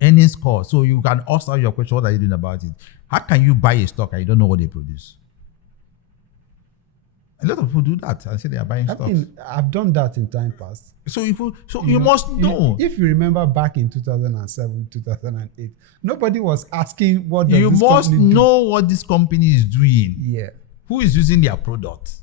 earnings call. So you can ask your question, what are you doing about it? How can you buy a stock and you don't know what they produce? A lot of people do that and say they are buying stocks. I mean, I've done that in time past. So you must know. If you remember back in 2007, 2008, nobody was asking what does You this must company do? know what this company is doing. Yeah. Who is using their product?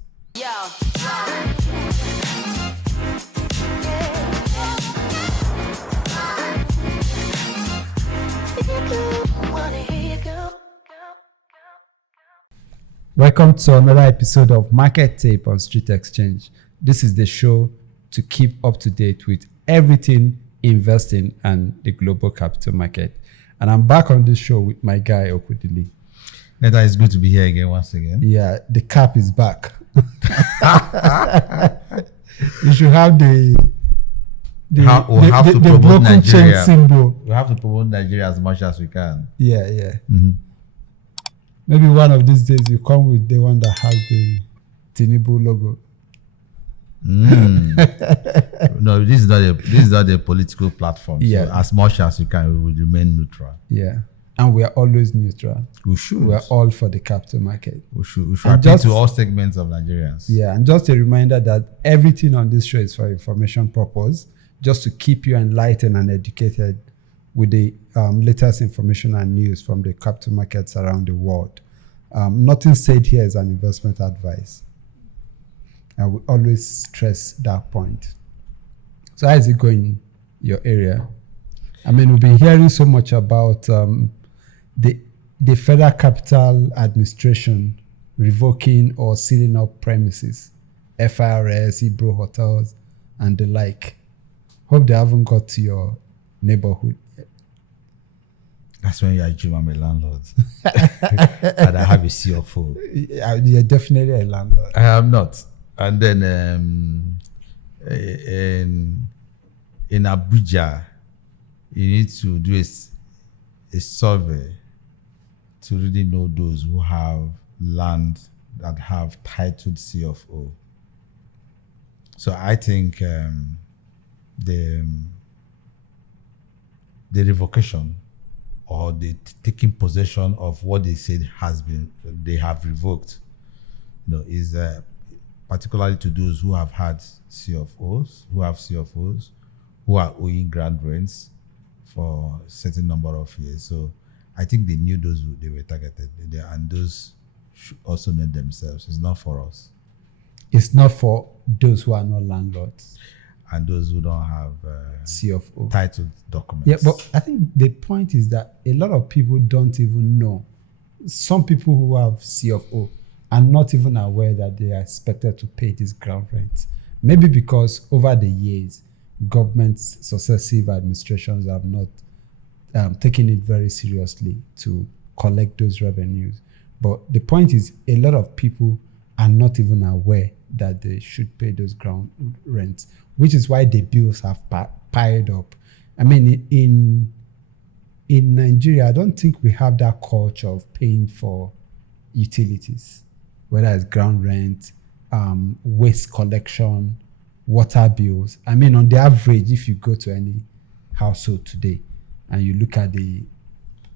Welcome to another episode of Market Tape on Street Exchange. This is the show to keep up to date with everything investing and the global capital market. And I'm back on this show with my guy, Okudili. Neta, it's good to be here again, once again. Yeah, the cap is back. You should have the broken chain symbol. We have to promote Nigeria as much as we can. Yeah. Mm-hmm. Maybe one of these days you come with the one that has the Tinubu logo. No, this is not a political platform. Yeah. So as much as you can, we will remain neutral. Yeah. And we are always neutral. We should. We are all for the capital market. We should appeal to all segments of Nigerians. Yeah, and just a reminder that everything on this show is for information purpose, just to keep you enlightened and educated with the latest information and news from the capital markets around the world. Nothing said here is an investment advice. I will always stress that point. So how is it going in your area? I mean, we've been hearing so much about the Federal Capital Administration revoking or sealing up premises, FIRS, Ebro hotels, and the like. Hope they haven't got to your neighborhood yet. That's when you are Jim, I'm a landlord. And I have a CFO. You're definitely a landlord. I am not. And then in Abuja, you need to do a survey to really know those who have land that have titled CFO. So I think the revocation or the taking possession of what they said they have revoked, is particularly to those who have had CFOs, who are owing ground rents for a certain number of years. So I think they knew those they were targeted, and those should also know themselves. It's not for us. It's not for those who are not landlords. And those who don't have CFO titled documents. Yeah, but I think the point is that a lot of people don't even know. Some people who have CFO are not even aware that they are expected to pay this ground rent. Maybe because over the years, governments, successive administrations have not taken it very seriously to collect those revenues. But the point is, a lot of people are not even aware that they should pay those ground rents, which is why the bills have piled up. I mean, in Nigeria, I don't think we have that culture of paying for utilities, whether it's ground rent, waste collection, water bills. I mean, on the average, if you go to any household today and you look at the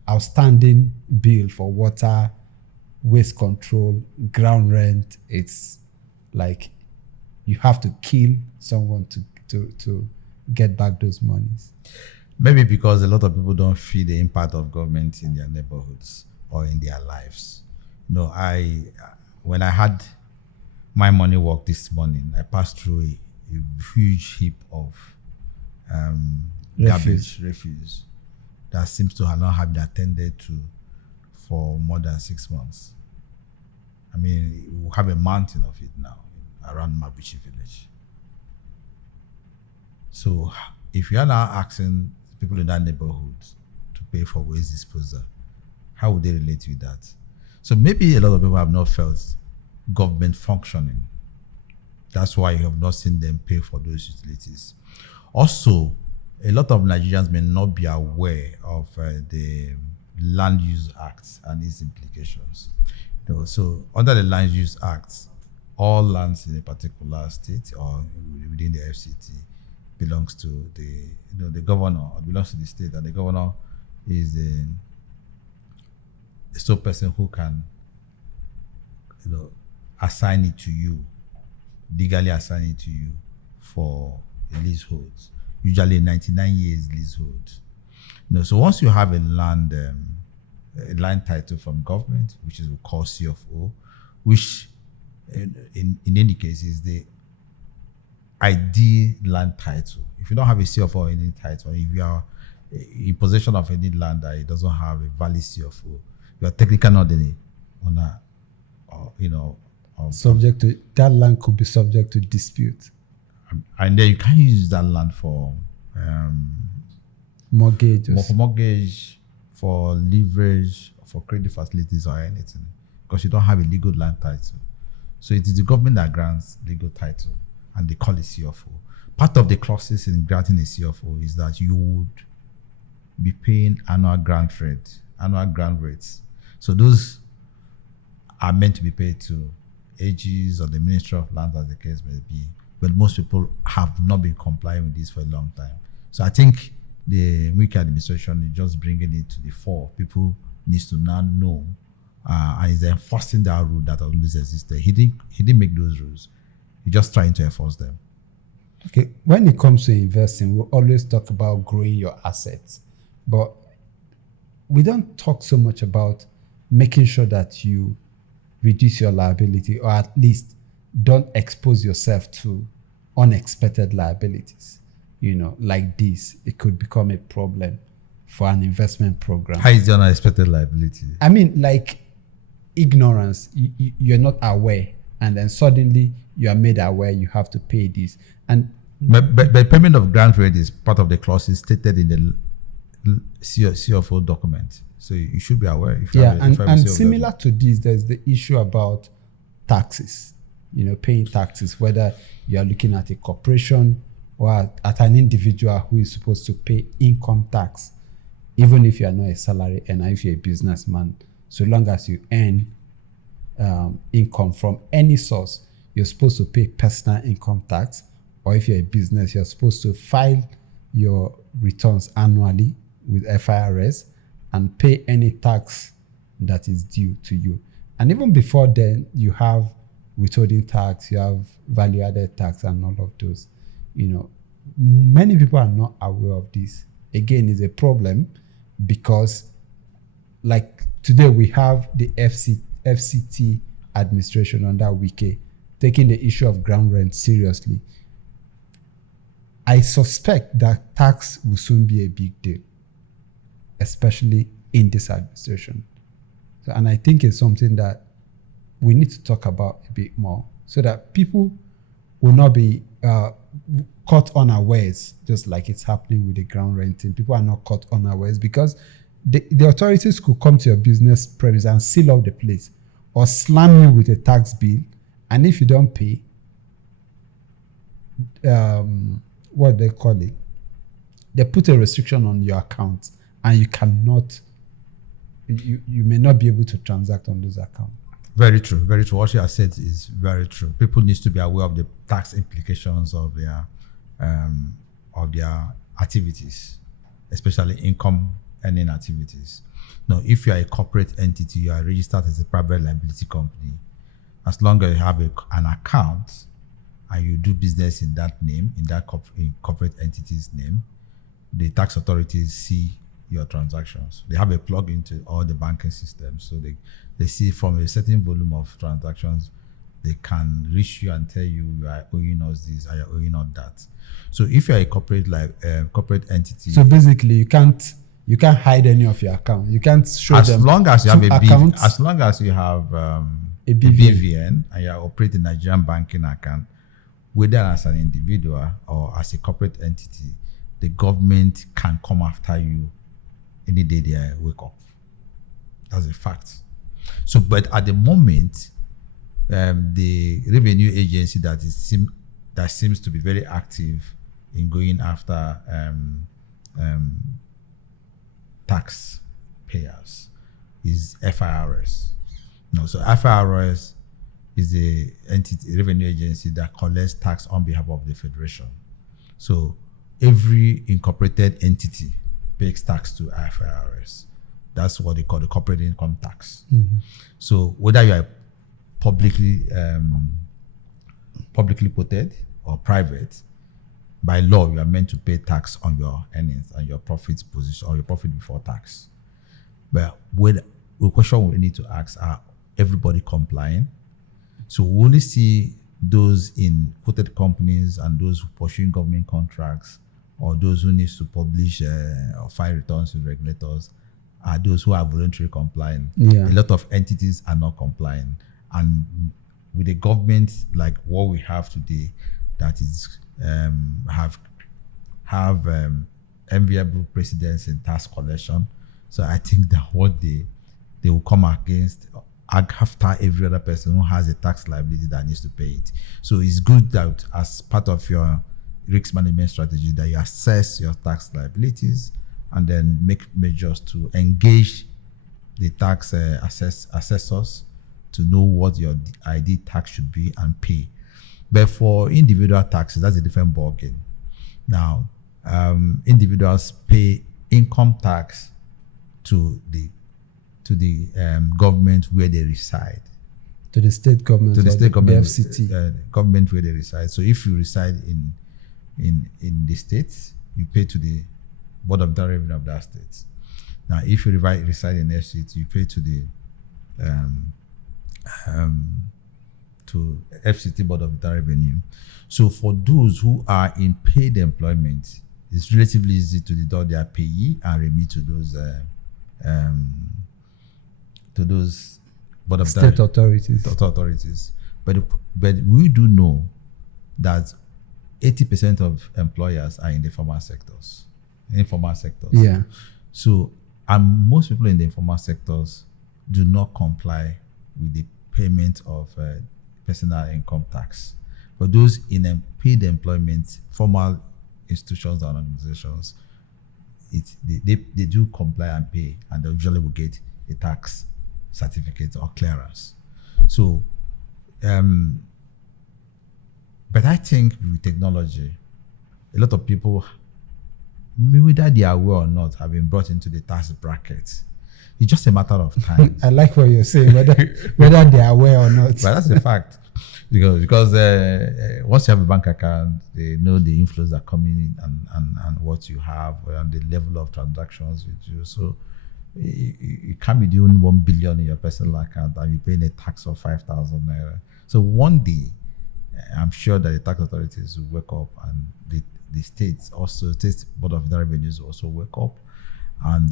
outstanding bill for water, waste control, ground rent, it's like you have to kill someone to get back those monies. Maybe because a lot of people don't feel the impact of government in their neighborhoods or in their lives. When I had my morning walk this morning, I passed through a huge heap of refuse that seems to have not have been attended to for more than 6 months. I mean, we have a mountain of it now around Mabuchi village. So if you are now asking people in that neighborhood to pay for waste disposal, how would they relate with that? So maybe a lot of people have not felt government functioning. That's why you have not seen them pay for those utilities. Also, a lot of Nigerians may not be aware of the Land Use Act and its implications. So under the Land Use Act, all lands in a particular state or within the FCT belongs to the governor, or belongs to the state, and the governor is the sole person who can, assign it to you, legally assign it to you for a leasehold. Usually 99 years leasehold. So once you have a land title from government, which is called CFO, which in any case is the ideal land title. If you don't have a CFO or any title, if you are in possession of any land that it doesn't have a valid CFO, you are technically not the owner, subject to that land could be subject to dispute. And then you can't use that land for mortgage, for leverage, for credit facilities or anything, because you don't have a legal land title. So it is the government that grants legal title, and they call it CFO. Part of the clauses in granting a CFO is that you would be paying annual grant rates. So those are meant to be paid to AGs or the Ministry of Land, as the case may be. But most people have not been complying with this for a long time. So I think the Wike administration is just bringing it to the fore. People need to now know, and is enforcing that rule that always existed. He didn't make those rules. He's just trying to enforce them. Okay, when it comes to investing, we always talk about growing your assets, but we don't talk so much about making sure that you reduce your liability, or at least don't expose yourself to unexpected liabilities. Like this, it could become a problem for an investment program. How is the unexpected liability? I mean, like ignorance. You're not aware, and then suddenly you are made aware you have to pay this. And but payment of grant rate is part of the clauses stated in the CFO document. So you should be aware. And similar to this, there's the issue about taxes. Paying taxes, whether you are looking at a corporation or at an individual who is supposed to pay income tax, even if you are not a salary earner, if you're a businessman, so long as you earn income from any source, you're supposed to pay personal income tax. Or if you're a business, you're supposed to file your returns annually with FIRS and pay any tax that is due to you. And even before then, you have withholding tax, you have value-added tax, and all of those. Many people are not aware of this. Again, it's a problem because, like today, we have the FCT administration under Wike taking the issue of ground rent seriously. I suspect that tax will soon be a big deal, especially in this administration. And I think it's something that we need to talk about a bit more so that people will not be caught unawares, just like it's happening with the ground renting. People are not caught unawares because the authorities could come to your business premise and seal up the place or slam you with a tax bill. And if you don't pay, what they call it, they put a restriction on your account and you cannot, you may not be able to transact on those accounts. Very true, very true. What you have said is very true. People need to be aware of the tax implications of their activities, especially income earning activities. Now, if you are a corporate entity, you are registered as a private liability company. As long as you have an account and you do business in that name, in that corporate entity's name, the tax authorities see your transactions. They have a plug into all the banking systems, so they see from a certain volume of transactions, they can reach you and tell you are owing us this, or you're owing us that. So if you're a corporate entity, so basically you can't hide any of your account. You can't show them. As long as you have as long as you have a BVN and you are operating Nigerian banking account, whether as an individual or as a corporate entity, the government can come after you any day they wake up. That's a fact. So, but at the moment, the revenue agency that seems to be very active in going after tax payers is FIRS. No, so FIRS is the revenue agency that collects tax on behalf of the federation. So every incorporated entity pays tax to IFRS. That's what they call the corporate income tax. Mhm. So whether you are publicly quoted or private, by law you are meant to pay tax on your earnings and your profits position or your profit before tax. But with the question we need to ask are everybody complying? So we only see those in quoted companies and those who pursuing government contracts or those who need to publish or file returns to regulators are those who are voluntarily complying. Yeah. A lot of entities are not complying. And with a government like what we have today that is have enviable precedents in tax collection. So I think that what they will come against after every other person who has a tax liability that needs to pay it. So it's good that as part of your risk management strategy that you assess your tax liabilities and then make measures to engage the tax assessors to know what your ID tax should be and pay. But for individual taxes, that's a different ballgame. Now, individuals pay income tax to the government where they reside. To the state government. To the state government, the FCT. Government where they reside. So if you reside in the states, you pay to the Board of Direct Revenue of that state. Now, if you reside in FCT, you pay to the to FCT Board of Direct Revenue. So for those who are in paid employment, it's relatively easy to deduct their payee and remit to those Board of State authorities. But we do know that 80% of employers are in the informal sectors. Yeah. So, and most people in the informal sectors do not comply with the payment of personal income tax. But those in paid employment, formal institutions and organizations, they do comply and pay, and they usually will get a tax certificate or clearance. So, but I think with technology, a lot of people, whether they are aware or not, have been brought into the tax bracket. It's just a matter of time. I like what you're saying, whether they are aware or not. But that's a fact. Because once you have a bank account, they know the inflows that are coming in and what you have and the level of transactions with you. So you can't be doing 1 billion in your personal account and you're paying a tax of 5,000 naira. So one day, I'm sure that the tax authorities will wake up and the states also, State Board of Direct Revenues will also wake up and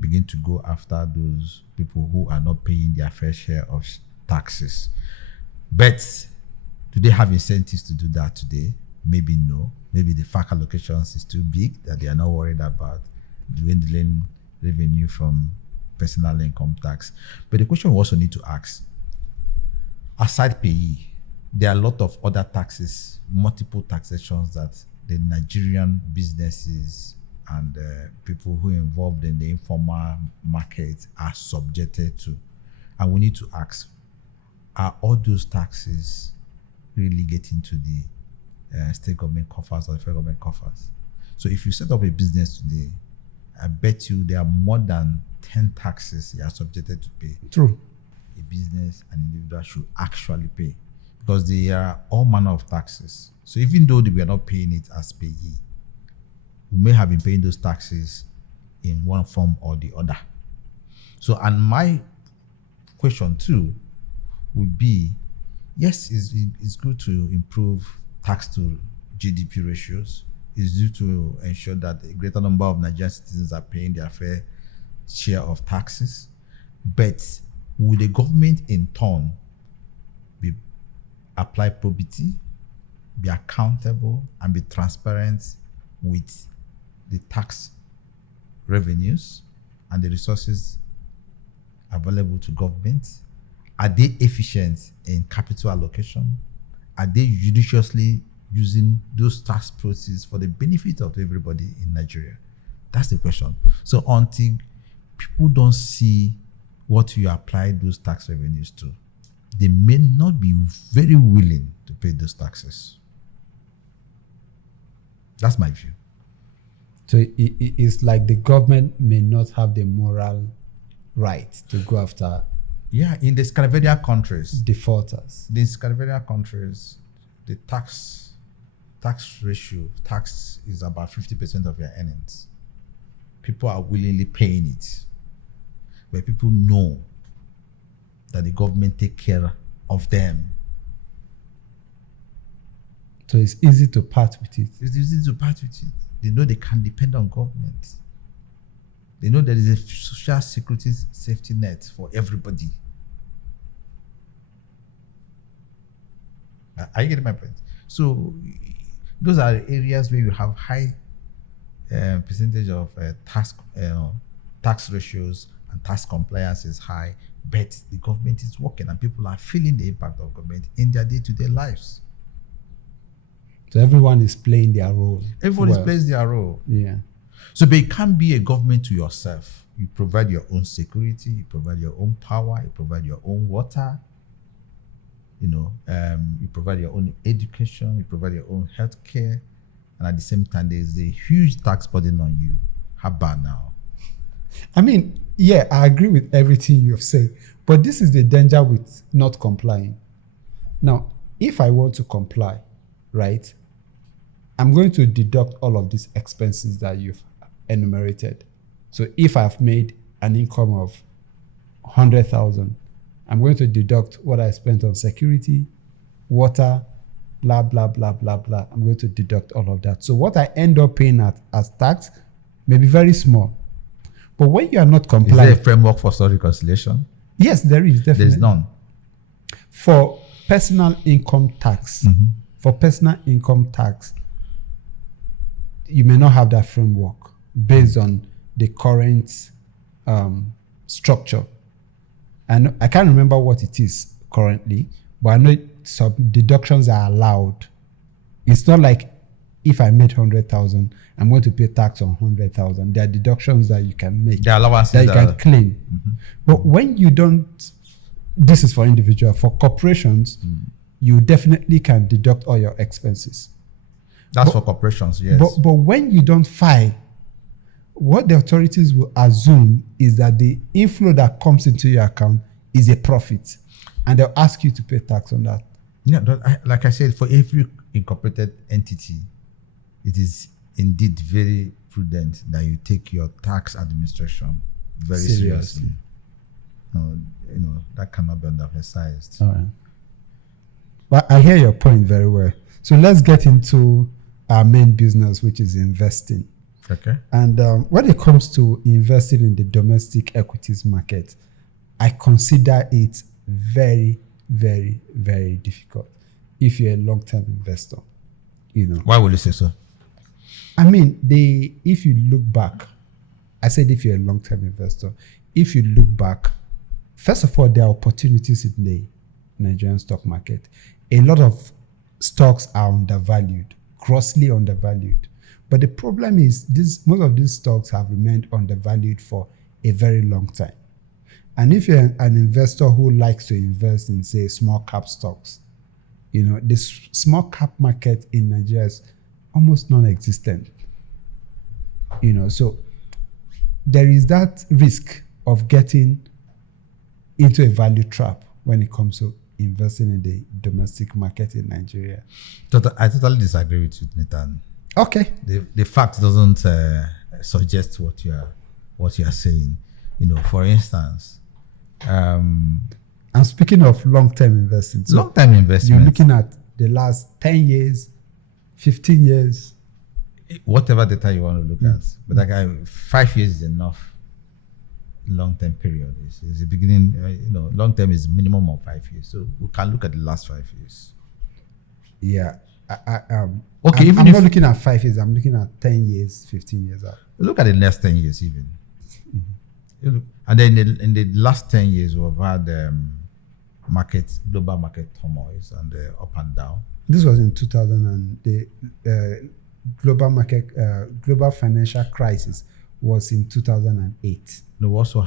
begin to go after those people who are not paying their fair share of taxes. But do they have incentives to do that today? Maybe no. Maybe the FAC allocations is too big that they are not worried about dwindling revenue from personal income tax. But the question we also need to ask, aside payee, there are a lot of other taxes, multiple taxations that the Nigerian businesses and people who are involved in the informal market are subjected to. And we need to ask, are all those taxes really getting to the state government coffers or the federal government coffers? So if you set up a business today, I bet you there are more than 10 taxes you are subjected to pay. True. A business and individual should actually pay, because they are all manner of taxes. So even though we are not paying it as payee, we may have been paying those taxes in one form or the other. So, and my question too would be, yes, it's good to improve tax to GDP ratios. It's due to ensure that a greater number of Nigerian citizens are paying their fair share of taxes. But will the government in turn apply probity, be accountable, and be transparent with the tax revenues and the resources available to government? Are they efficient in capital allocation? Are they judiciously using those tax proceeds for the benefit of everybody in Nigeria? That's the question. So until people don't see what you apply those tax revenues to, they may not be very willing to pay those taxes. That's my view. So it's like the government may not have the moral right to go after Yeah, in the Scandinavian countries, defaulters. the Scandinavian countries, the tax ratio, tax is about 50% of your earnings. People are willingly paying it, where people know that the government take care of them. So it's easy to part with it. It's easy to part with it. They know they can depend on government. They know there is a social security safety net for everybody. Are you getting my point? So those are areas where you have high percentage of tax ratios, and tax compliance is high, but the government is working and people are feeling the impact of government in their day-to-day lives. So everyone is playing their role. Everybody plays their role. Yeah. So, but you can't be a government to yourself. You provide your own security, you provide your own power, you provide your own water, you provide your own education, you provide your own healthcare, and at the same time, there's a huge tax burden on you. How bad now? I mean, yeah, I agree with everything you've said, but this is the danger with not complying. Now, if I want to comply, right, I'm going to deduct all of these expenses that you've enumerated. So if I've made an income of 100,000, I'm going to deduct what I spent on security, water, blah, blah, blah, blah, blah. I'm going to deduct all of that. So what I end up paying as tax may be very small. But when you are not complying... Is there a framework for such reconciliation? Yes, there is, definitely. There's none. For personal income tax, you may not have that framework based on the current structure. And I can't remember what it is currently, but I know some deductions are allowed. It's not like if I made 100,000, I'm going to pay tax on 100,000. There are deductions that you can make, there are allowances that you can claim. But when you don't, this is for individual, for corporations, you definitely can deduct all your expenses. That's for corporations, yes. But when you don't file, what the authorities will assume is that the inflow that comes into your account is a profit, and they'll ask you to pay tax on that. Yeah, like I said, for every incorporated entity, it is indeed very prudent that you take your tax administration very seriously. That cannot be underemphasized. All right. But I hear your point very well. So let's get into our main business, which is investing. Okay. And when it comes to investing in the domestic equities market, I consider it very, very, very difficult if you're a long-term investor. Why would you say so? I mean, if you look back, I said if you're a long-term investor, if you look back, first of all, there are opportunities in the Nigerian stock market. A lot of stocks are undervalued, grossly undervalued. But the problem is most of these stocks have remained undervalued for a very long time. And if you're an investor who likes to invest in, say, small cap stocks, the small cap market in Nigeria is almost non-existent. So there is that risk of getting into a value trap when it comes to investing in the domestic market in Nigeria. I totally disagree with you, Nathan. Okay. The fact doesn't suggest what you are saying. For instance, I'm speaking of long-term investing. So long-term investment. You're looking at the last 10 years, 15 years. Whatever data you want to look at. But 5 years is enough. Long-term period is the beginning. Long-term is minimum of 5 years. So we can look at the last 5 years. Yeah. Okay, I'm not looking at 5 years. I'm looking at 10 years, 15 years out. Look at the next 10 years even. And then in the last 10 years, we've had global market turmoils and up and down. This was in 2000, and the global financial crisis was in 2008. We also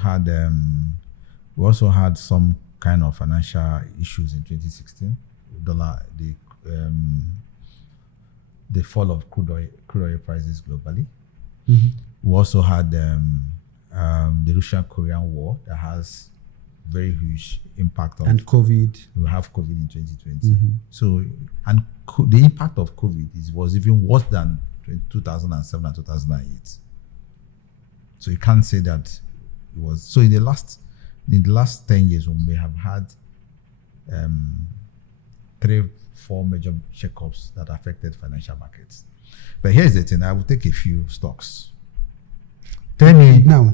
had some kind of financial issues in 2016. The fall of crude oil prices globally. We also had the Russian-Korean War that has very huge impact on. And COVID. We have COVID in 2020. So, and the impact of COVID was even worse than 2007 and 2008. So you can't say that it was. So in the last 10 years, we may have had 3-4 major shakeups that affected financial markets. But here's the thing: I will take a few stocks. Tell me now.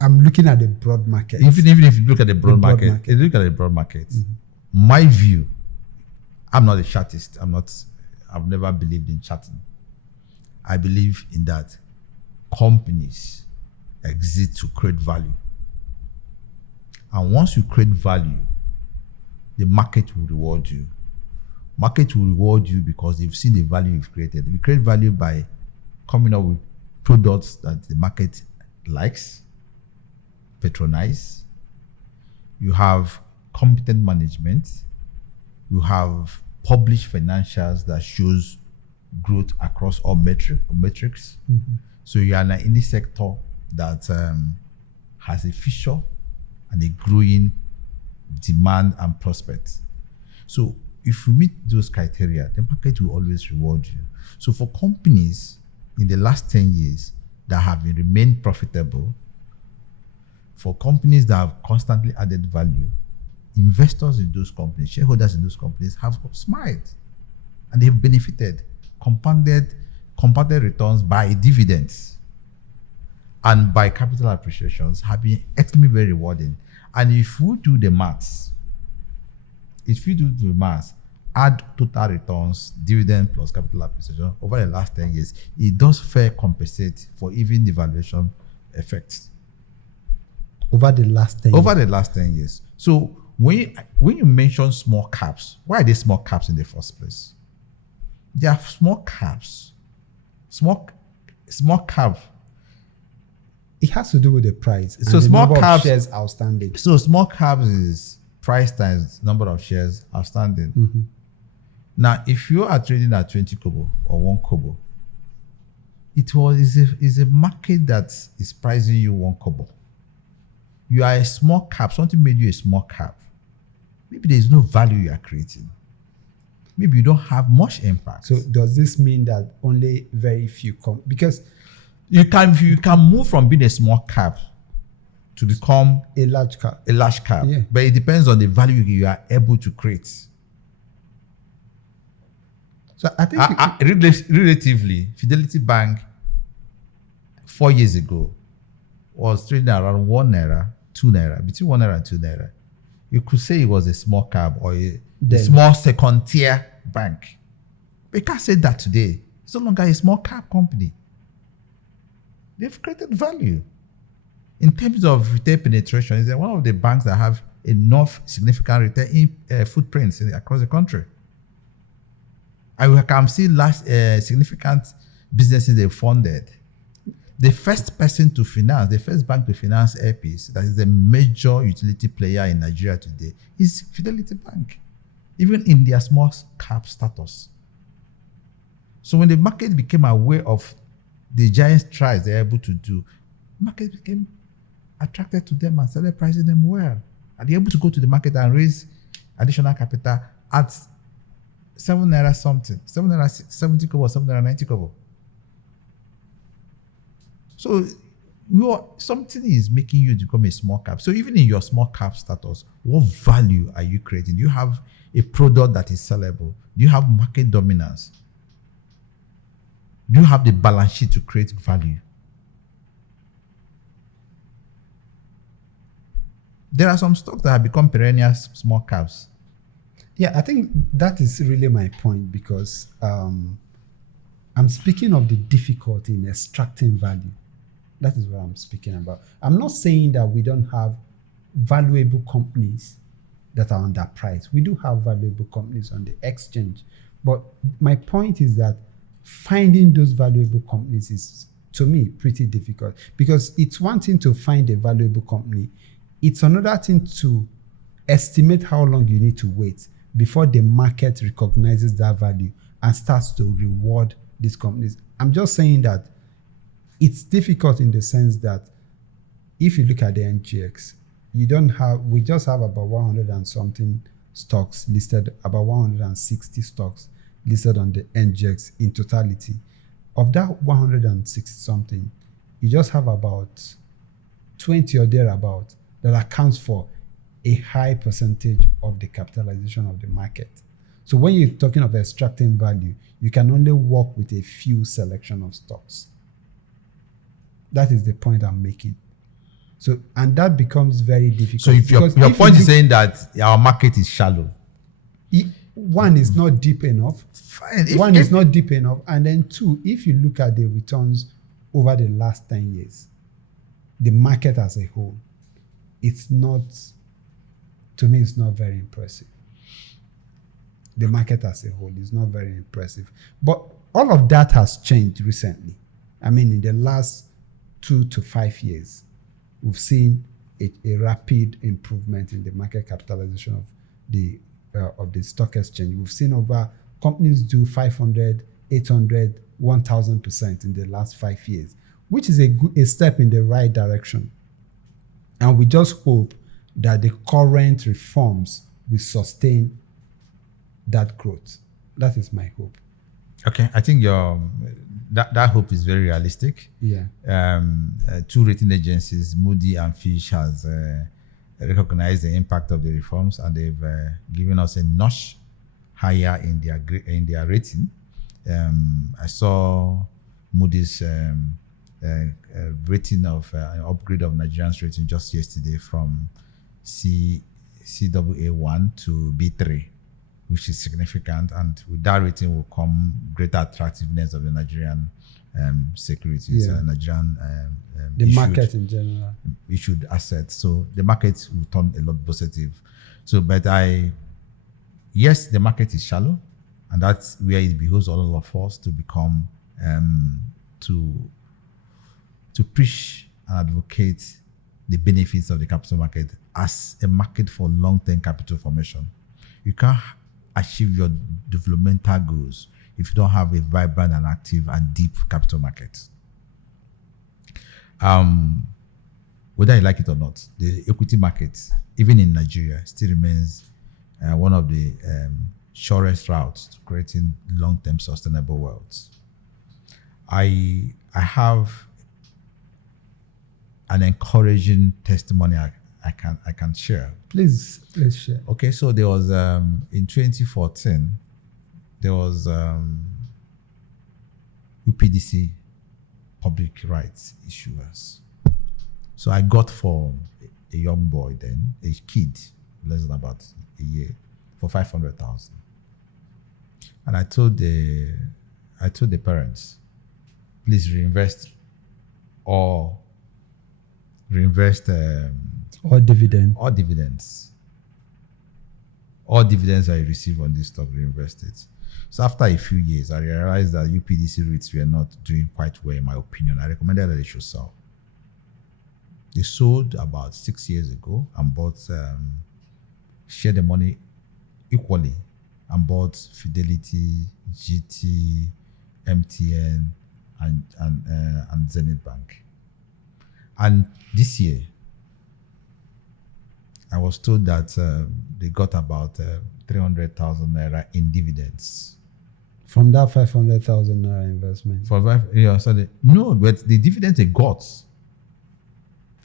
I'm looking at the broad market. Even if you look at the broad market, if you look at the broad market, my view, I'm not a chartist. I've never believed in charting. I believe in that companies exist to create value. And once you create value, the market will reward you. Market will reward you because they've seen the value you've created. You create value by coming up with products that the market likes, patronize. You have competent management. You have published financials that shows growth across all metrics. So you are in this sector that has a feature and a growing demand and prospects. So if you meet those criteria, the market will always reward you. So for companies in the last 10 years that have remained profitable, for companies that have constantly added value, investors in those companies, shareholders in those companies have smiled and they've benefited, compounded returns by dividends and by capital appreciations have been extremely very rewarding. And if you do the maths, add total returns, dividend plus capital appreciation over the last 10 years, it does fair compensate for even the valuation effects. Over the last 10 years. So when you mention small caps, why are they small caps in the first place? They are small caps. Small cap. It has to do with the price. And so the small number caps of shares outstanding. So small caps is price times number of shares outstanding. Now, if you are trading at 20 kobo or 1 kobo, is a market that is pricing you 1 kobo. You are a small cap. Something made you a small cap. Maybe there is no value you are creating. Maybe you don't have much impact. So does this mean that only very few come? Because you can move from being a small cap to become a large cap. Yeah. But it depends on the value you are able to create. So I think relatively, Fidelity Bank 4 years ago was trading around 1 naira, 2 naira, between 1 naira and 2 naira. You could say it was a small cap or a small second tier bank. But you can't say that today. It's no longer a small cap company. They've created value. In terms of retail penetration, it's one of the banks that have enough significant retail footprints across the country. And we can see significant businesses they funded. The first bank to finance Airpeace, that is a major utility player in Nigeria today, is Fidelity Bank, even in their small cap status. So when the market became aware of the giant strides they're able to do, market became attracted to them and started pricing them well. And they're able to go to the market and raise additional capital at 7 naira something, 7 naira 70 kobo, 7 naira 90 kobo. So something is making you become a small cap. So even in your small cap status, what value are you creating? Do you have a product that is sellable? Do you have market dominance? Do you have the balance sheet to create value? There are some stocks that have become perennial small caps. Yeah, I think that is really my point because I'm speaking of the difficulty in extracting value. That is what I'm speaking about. I'm not saying that we don't have valuable companies that are underpriced. We do have valuable companies on the exchange. But my point is that finding those valuable companies is, to me, pretty difficult because it's one thing to find a valuable company. It's another thing to estimate how long you need to wait before the market recognizes that value and starts to reward these companies. I'm just saying that it's difficult in the sense that if you look at the NGX, we just have about 100 and something stocks listed, about 160 stocks listed on the NGX in totality. Of that 160 something, you just have about 20 or thereabout that accounts for a high percentage of the capitalization of the market. So when you're talking of extracting value, you can only work with a few selection of stocks. That is the point I'm making. So, and that becomes very difficult. So if your point is saying that our market is shallow. One is not deep enough. Fine. One is not deep enough. And then two, if you look at the returns over the last 10 years, the market as a whole, it's not, to me, it's not very impressive. The market as a whole is not very impressive. But all of that has changed recently. I mean, in the last 2 to 5 years, we've seen a rapid improvement in the market capitalization of the stock exchange. We've seen over companies do 500, 800, 1,000% in the last 5 years, which is a step in the right direction. And we just hope that the current reforms will sustain that growth. That is my hope. Okay, I think that hope is very realistic. Yeah. Two rating agencies, Moody and Fitch, has recognized the impact of the reforms, and they've given us a notch higher in their rating. I saw Moody's rating of an upgrade of Nigerian's rating just yesterday from CAA1 to B3, which is significant, and with that rating will come greater attractiveness of the Nigerian securities, Nigerian the market in general, issued assets. So the market will turn a lot positive. So, but yes, the market is shallow, and that's where it behooves all of us to become to preach and advocate the benefits of the capital market as a market for long-term capital formation. You can't achieve your developmental goals if you don't have a vibrant and active and deep capital market. Whether you like it or not, the equity market, even in Nigeria, still remains one of the surest routes to creating long-term sustainable wealth. I have an encouraging testimony I can share. Please share. Okay, so there was in 2014, there was UPDC public rights issuers. So I got for a young boy then, a kid, less than about a year, for 500,000. And I told the parents, please reinvest or dividends. All dividends that you receive on this stock, reinvest it. So after a few years, I realized that UPDC rates were not doing quite well, in my opinion. I recommended that they should sell. They sold about 6 years ago and bought, shared the money equally, and bought Fidelity, GT, MTN, and Zenith Bank. And this year, I was told that they got about 300,000 naira in dividends. From that 500,000 naira investment? No, but the dividends they got,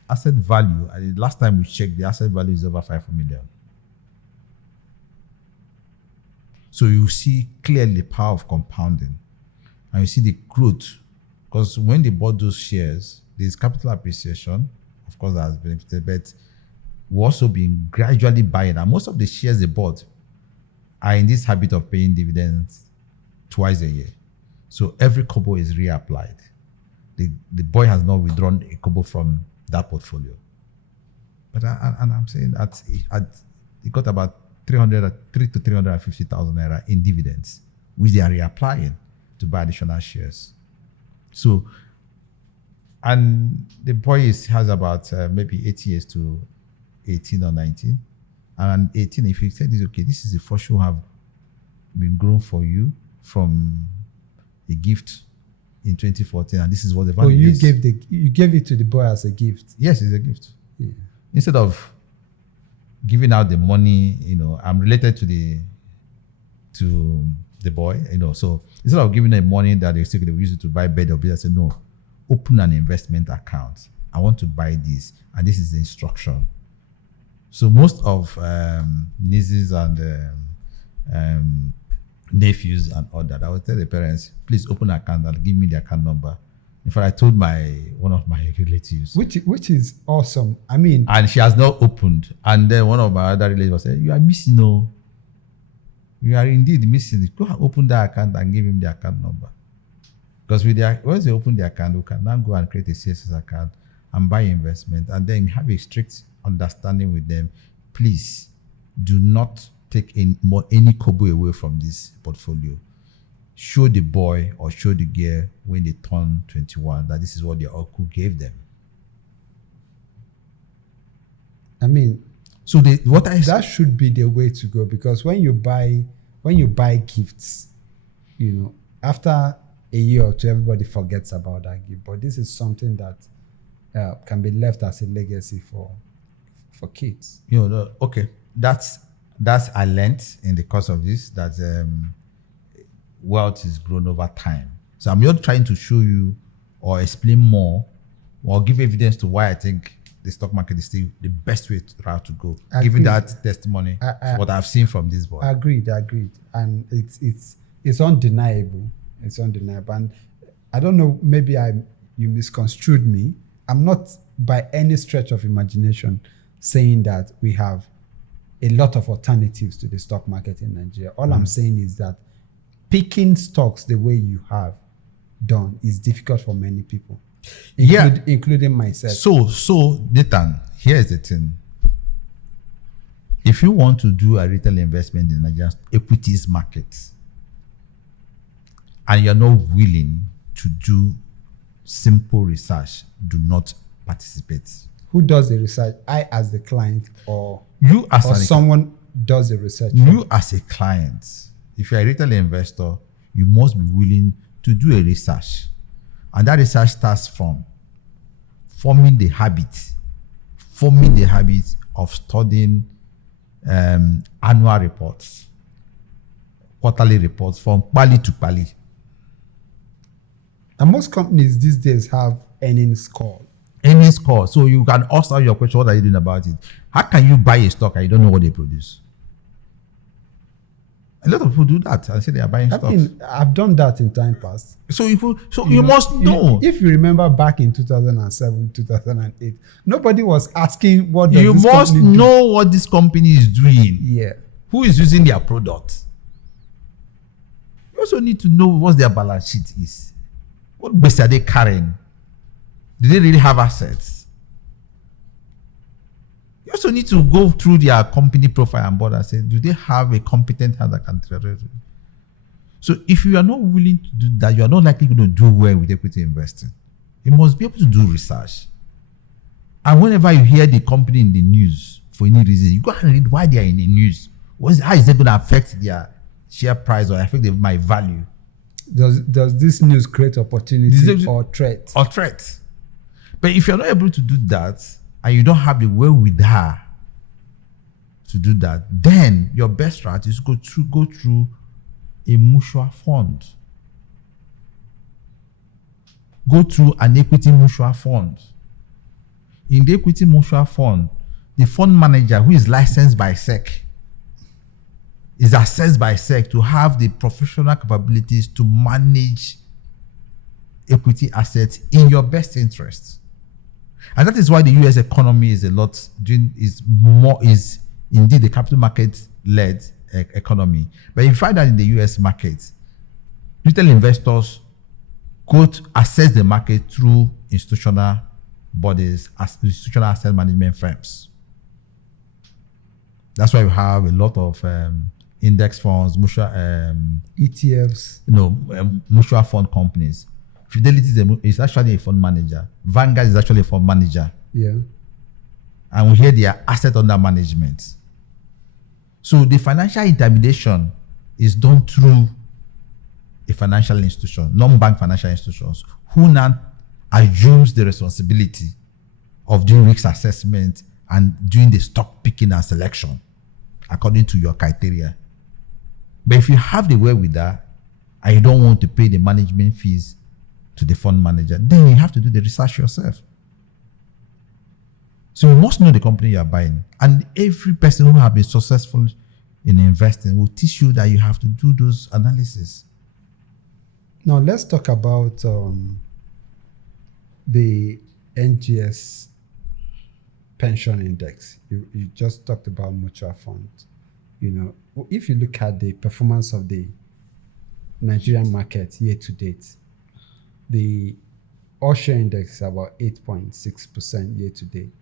asset value, the last time we checked, the asset value is over 5 million. So you see clearly the power of compounding, and you see the growth, because when they bought those shares, there's capital appreciation, of course, that has benefited, but we've also been gradually buying, and most of the shares they bought are in this habit of paying dividends twice a year. So every kobo is reapplied. The boy has not withdrawn a kobo from that portfolio. But I'm saying that he got about 300 to 350,000 naira in dividends, which they are reapplying to buy additional shares. So, and the boy has about maybe 8 years to 18 or 19. And 18, if you say this, okay, this is the fortune have been grown for you from a gift in 2014, and this is what the Oh, value is. you gave it to the boy as a gift. Yes, it's a gift. Yeah. Instead of giving out the money, I'm related to the boy, so instead of giving them money that they use it to buy bed or bill, I said, no, open an investment account. I want to buy this, and this is the instruction. So most of nieces and nephews and all that, I would tell the parents, please open an account and give me the account number. In fact, I told one of my relatives, which is awesome. I mean, and she has not opened. And then one of my other relatives said, "You are missing, no. You are indeed missing it. Go and open that account and give him the account number." Because once they open the account, we can now go and create a CSS account and buy investment, and then have a strict understanding with them. Please do not take any kobo away from this portfolio. Show the boy or show the girl when they turn 21 that this is what their uncle gave them. I mean, so that should be the way to go, because when you buy gifts, after a year or two, everybody forgets about that gift. But this is something that can be left as a legacy for kids. Okay, that's I learned in the course of this that wealth is grown over time. So I'm not trying to show you or explain more or give evidence to why I think the stock market is still the best way to go. Given that testimony, what I've seen from this boy. Agreed. And it's undeniable. It's undeniable. And I don't know, maybe you misconstrued me. I'm not by any stretch of imagination saying that we have a lot of alternatives to the stock market in Nigeria. All I'm saying is that picking stocks the way you have done is difficult for many people, including myself. So Nathan, here's the thing. If you want to do a retail investment in Nigerian equities market, and you're not willing to do simple research, do not participate. Who does the research? I as the client, or someone does the research? You as a client. If you're a retail investor, you must be willing to do a research. And that research starts from forming the habit of studying annual reports, quarterly reports from Pali to Pali. And most companies these days have earnings call. So you can ask your question, what are you doing about it? How can you buy a stock and you don't know what they produce? A lot of people do that and say they are buying stocks. I mean, I've done that in time past. So you must know. If you remember back in 2007, 2008, nobody was asking what you must know what this company is doing. Yeah. Who is using their product? You also need to know what their balance sheet is. What base are they carrying? Do they really have assets? You also need to go through their company profile and board and say, do they have a competent hand that can trade? So if you are not willing to do that, you are not likely going to do well with equity investing. You must be able to do research. And whenever you hear the company in the news for any reason, you go and read why they are in the news. How is it going to affect their share price or affect my value? Does this news create opportunity or threat? But if you're not able to do that, and you don't have the wherewithal to do that, then your best route is go through a mutual fund. Go through an equity mutual fund. In the equity mutual fund, the fund manager who is licensed by SEC is assessed by SEC to have the professional capabilities to manage equity assets in your best interest. And that is why the US economy is indeed the capital market led economy. But you find that in the US market, retail investors go to assess the market through institutional bodies, institutional asset management firms. That's why we have a lot of index funds, mutual ETFs, mutual fund companies. Fidelity is actually a fund manager. Vanguard is actually a fund manager. Yeah. And we hear their asset under management. So the financial intermediation is done through a financial institution, non-bank financial institutions, who now assumes the responsibility of doing risk assessment and doing the stock picking and selection according to your criteria. But if you have the wherewithal and you don't want to pay the management fees to the fund manager, then you have to do the research yourself. So you must know the company you are buying. And every person who has been successful in investing will teach you that you have to do those analysis. Now let's talk about the NGX Pension Index. You just talked about mutual funds. You know, if you look at the performance of the Nigerian market year to date, the all-share index is about 8.6% year to date,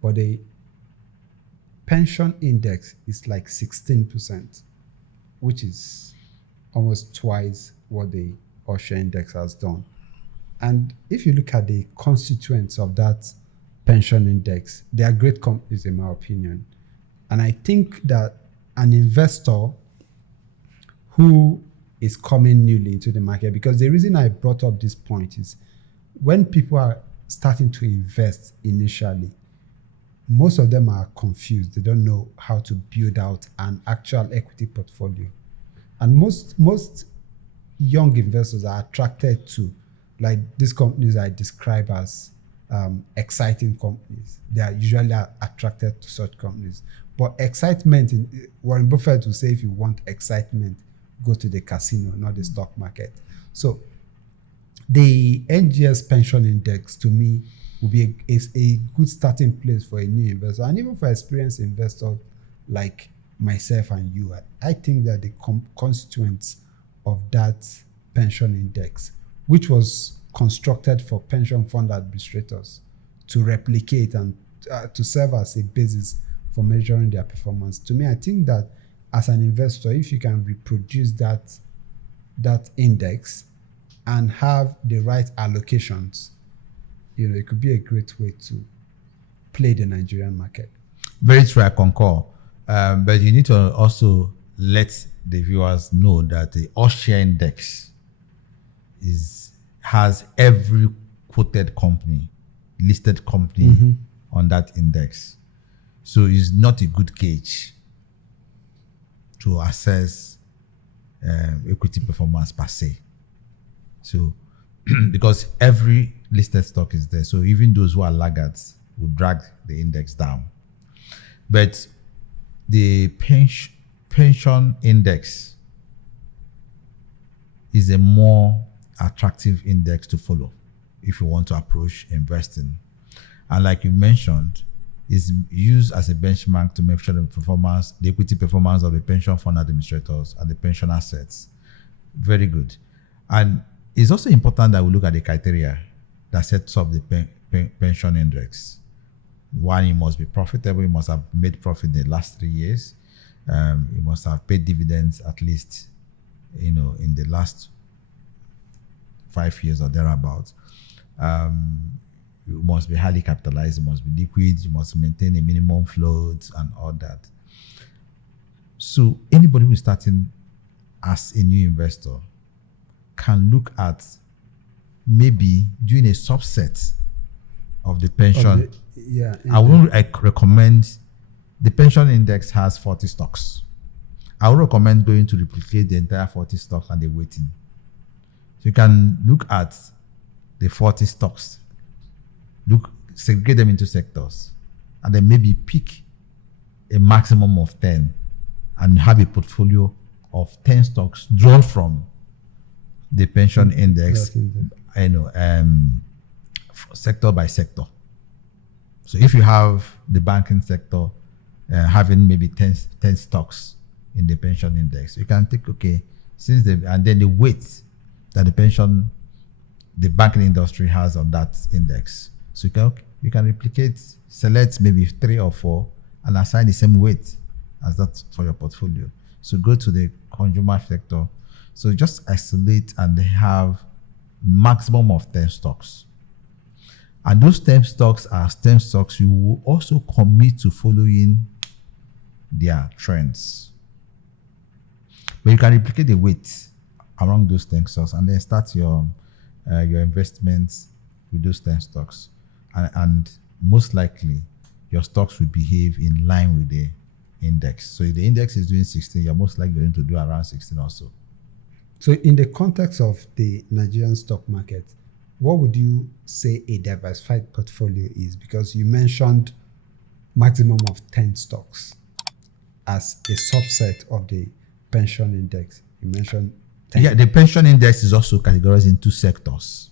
but the pension index is like 16%, which is almost twice what the all-share index has done. And if you look at the constituents of that pension index, they are great companies in my opinion. And I think that an investor who is coming newly into the market, because the reason I brought up this point is when people are starting to invest initially, most of them are confused. They don't know how to build out an actual equity portfolio. And most young investors are attracted to, like these companies I describe as exciting companies. They are usually attracted to such companies. But excitement, Warren Buffett will say, if you want excitement, go to the casino, not the stock market. So the NGX Pension Index, to me, will be a good starting place for a new investor, and even for experienced investors like myself and you. I think that the constituents of that pension index, which was constructed for pension fund administrators to replicate and to serve as a basis for measuring their performance. To me, I think that as an investor, if you can reproduce that index and have the right allocations, you know, it could be a great way to play the Nigerian market. Very true, I concur. But you need to also let the viewers know that the all-share index has every quoted company, listed company on that index. So it's not a good gauge to assess equity performance per se. So, because every listed stock is there, so even those who are laggards will drag the index down. But the pension index is a more attractive index to follow if you want to approach investing. And like you mentioned, is used as a benchmark to make sure the equity performance of the pension fund administrators and the pension assets. Very good. And it's also important that we look at the criteria that sets up the pension index. One, it must be profitable. It must have made profit in the last 3 years. It must have paid dividends at least, in the last 5 years or thereabouts. You must be highly capitalized, you must be liquid, you must maintain a minimum float and all that. So anybody who is starting as a new investor can look at maybe doing a subset of the pension. I recommend, the pension index has 40 stocks. I would recommend going to replicate the entire 40 stocks and the weighting. So you can look at the 40 stocks, segregate them into sectors, and then maybe pick a maximum of 10 and have a portfolio of 10 stocks drawn from the pension index, sector by sector. So if you have the banking sector having maybe 10 stocks in the pension index, you can take, and then the weight that the banking industry has on that index. So you can replicate, select maybe 3 or 4 and assign the same weight as that for your portfolio. So go to the consumer sector. So just isolate and have maximum of 10 stocks. And those 10 stocks are 10 stocks you will also commit to following their trends. But you can replicate the weight among those 10 stocks, and then start your investments with those 10 stocks, and most likely your stocks will behave in line with the index. So if the index is doing 16, you're most likely going to do around 16 also. So in the context of the Nigerian stock market, what would you say a diversified portfolio is? Because you mentioned maximum of 10 stocks as a subset of the pension index. You mentioned 10. Yeah, the pension index is also categorized into sectors.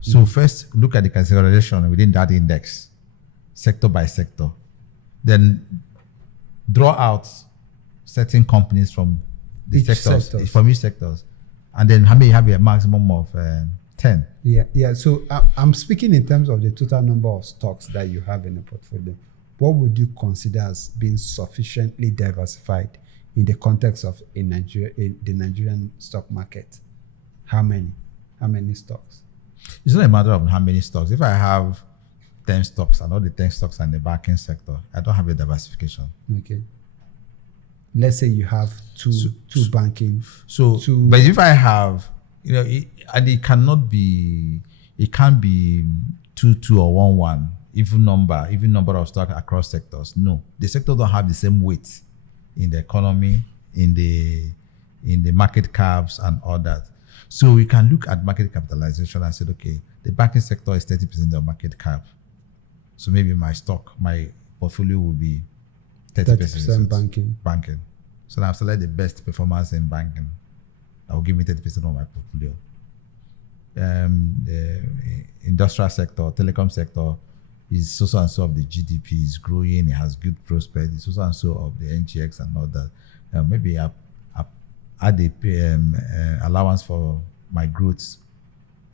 So first, look at the categorization within that index, sector by sector. Then draw out certain companies from the Each sectors, from each sectors, and then how many have a maximum of 10. Yeah. So I'm speaking in terms of the total number of stocks that you have in a portfolio. What would you consider as being sufficiently diversified in the context of the Nigerian stock market? How many? How many stocks? It's not a matter of how many stocks. If I have 10 stocks and all the 10 stocks are in the banking sector, I don't have a diversification. Okay. Let's say you have two banking. But if I have, and it can't be 2 or 1, even number of stocks across sectors. No, the sector don't have the same weight in the economy, in the market caps and all that. So we can look at market capitalization and say, okay, the banking sector is 30% of market cap. So maybe my portfolio will be 30% banking. So now I've selected the best performance in banking. That will give me 30% of my portfolio. The industrial sector, telecom sector is so and so of the GDP, is growing, it has good prospect, it's so and so of the NGX and all that. Maybe I add a allowance for my growth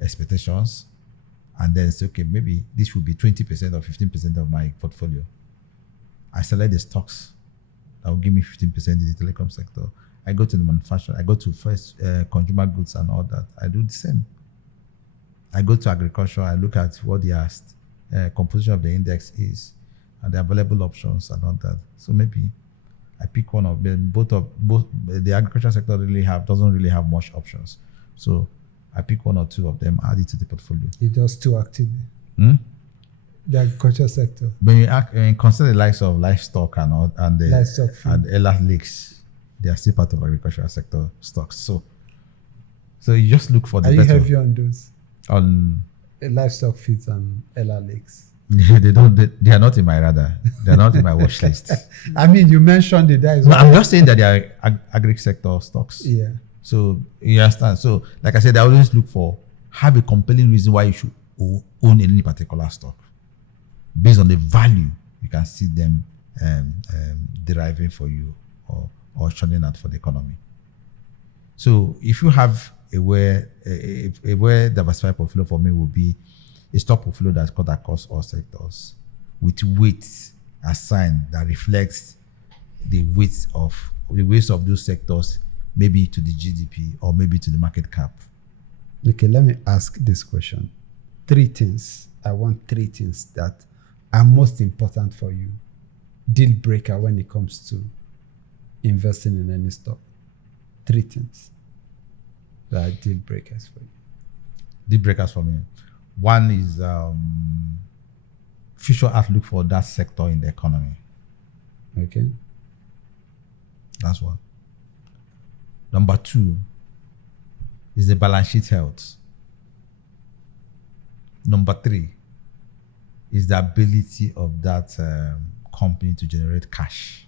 expectations, and then say, okay, maybe this will be 20% or 15% of my portfolio. I select the stocks that will give me 15% in the telecom sector. I go to the manufacturer, I go to first consumer goods and all that. I do the same. I go to agriculture, I look at what the composition of the index is and the available options and all that. So maybe I pick one of them. Both the agriculture sector doesn't really have much options. So I pick 1 or 2 of them, add it to the portfolio. It does too actively. The agriculture sector. When you consider the likes of livestock and the livestock and Ella Lakes, they are still part of agricultural sector stocks. So you just look for the. Are you heavy on those? On livestock feeds and Ella Lakes. They are not in my radar. They are not in my watch list. I mean, you mentioned it. No, I'm just saying that they are agri sector stocks. Yeah. So you understand. So like I said, I always have a compelling reason why you should own any particular stock. Based on the value you can see them deriving for you or churning out for the economy. So if you have a well diversified portfolio, for me will be a stock portfolio that's cut across all sectors with weights assigned that reflects the weights of those sectors, maybe to the GDP or maybe to the market cap. Okay, let me ask this question. 3 things. I want 3 things that are most important for you. Deal breaker when it comes to investing in any stock. 3 things that are deal breakers for you. Deal breakers for me. One is future outlook for that sector in the economy. Okay. That's one. Number 2 is the balance sheet health. Number 3 is the ability of that company to generate cash.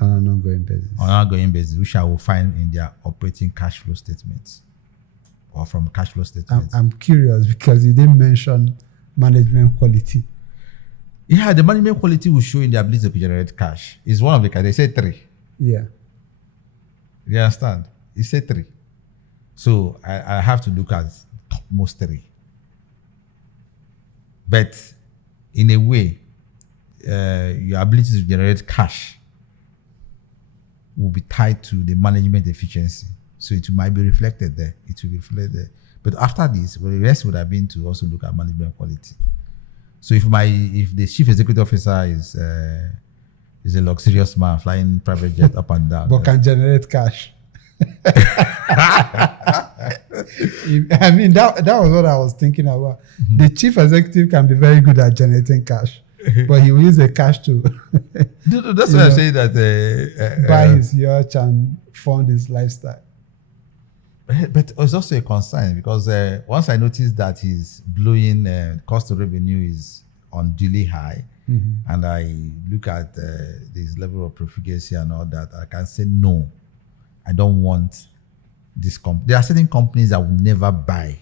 On an ongoing basis. On an ongoing basis, which I will find in their operating cash flow statements or from cash flow statements. I'm curious because you didn't mention management quality. Yeah, the management quality will show in the ability to generate cash. It's one of the categories. They say 3. Yeah. You understand? It said 3. So I have to look at topmost 3. But in a way, your ability to generate cash will be tied to the management efficiency. So it might be reflected there. It will be reflected there. But after this, the rest would have been to also look at management quality. So if the chief executive officer He's a luxurious man flying private jet up and down. But can generate cash. I mean, that was what I was thinking about. The chief executive can be very good at generating cash, but he will use the cash to That's why I'm saying that buy his yacht and fund his lifestyle. But it's also a concern because once I noticed that his blowing cost of revenue is unduly high, and I look at this level of profligacy and all that, I can say no, I don't want this company. There are certain companies I will never buy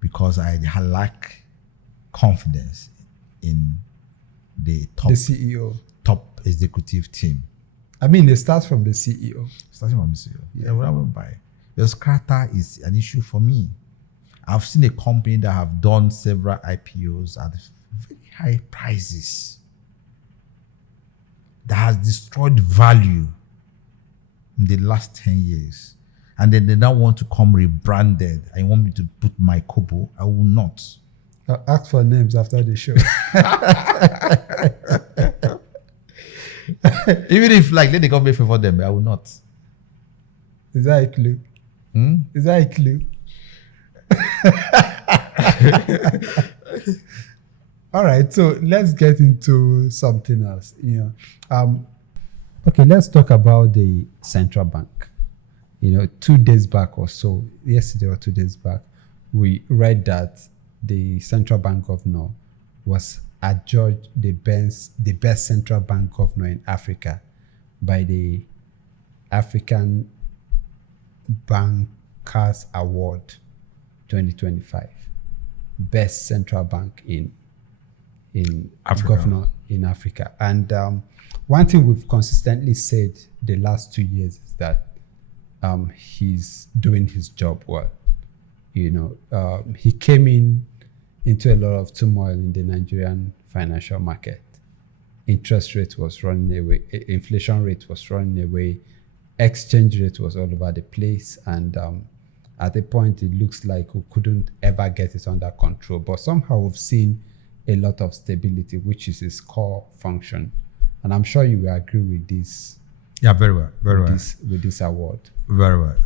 because I lack confidence in the CEO, top executive team. I mean, it starts from the CEO. Starting from the CEO. Yeah, what I will buy. Because character is an issue for me. I've seen a company that have done several IPOs at very high prices that has destroyed value in the last 10 years. And then they now want to come rebranded. I want me to put my kobo. I will not. I'll ask for names after the show. Even if let the company favor them, I will not. Is that a clue? Is that a clue? All right, so let's get into something else. Okay, let's talk about the central bank. 2 days back or so, yesterday or 2 days back, we read that the central bank governor was adjudged the best central bank governor in Africa by the African Bankers Award 2025. Best central bank in Africa. Governor in Africa. And one thing we've consistently said the last 2 years is that he's doing his job well. He came into a lot of turmoil in the Nigerian financial market. Interest rate was running away, inflation rate was running away, exchange rate was all over the place, and at a point it looks like we couldn't ever get it under control. But somehow we've seen a lot of stability, which is his core function. And I'm sure you will agree with this. Yeah, very well. With this award. Very well.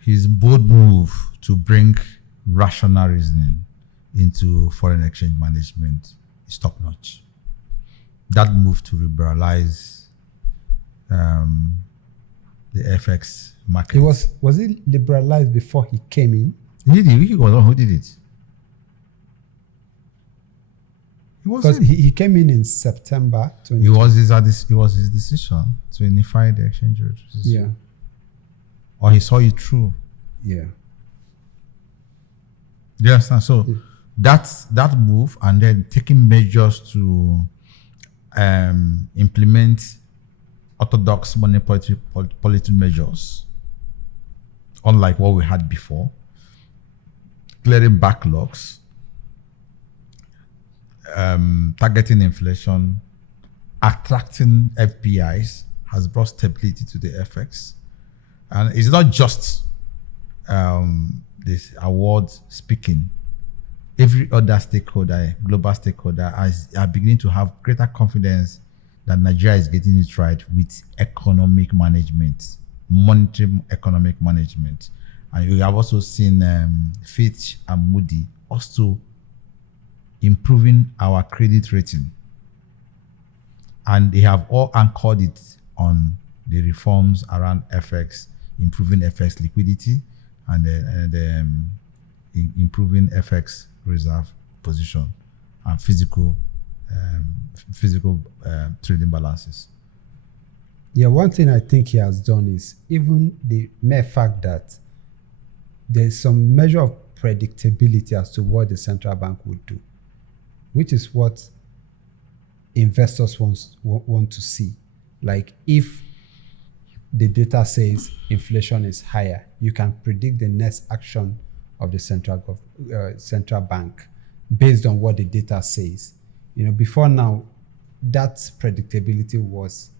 His bold move to bring rational reasoning into foreign exchange management is top notch. That move to liberalize the FX market. Was it liberalized before he came in? He did it. Who did it? Because he came in September 2020. It was his decision to unify the exchange rate. Yeah. Or he saw it through. Yeah. You understand? So that move, and then taking measures to implement orthodox monetary policy measures, unlike what we had before, clearing backlogs, targeting inflation, attracting FPIs has brought stability to the FX. And it's not just this award speaking. Every other stakeholder, global stakeholder, are beginning to have greater confidence that Nigeria is getting it right with economic management, monetary economic management. And we have also seen Fitch and Moody also improving our credit rating. And they have all anchored it on the reforms around FX, improving FX liquidity, and improving FX reserve position and physical trading balances. Yeah, one thing I think he has done is even the mere fact that there's some measure of predictability as to what the central bank would do, which is what investors want to see. Like if the data says inflation is higher, you can predict the next action of the central bank based on what the data says. Before now, that predictability was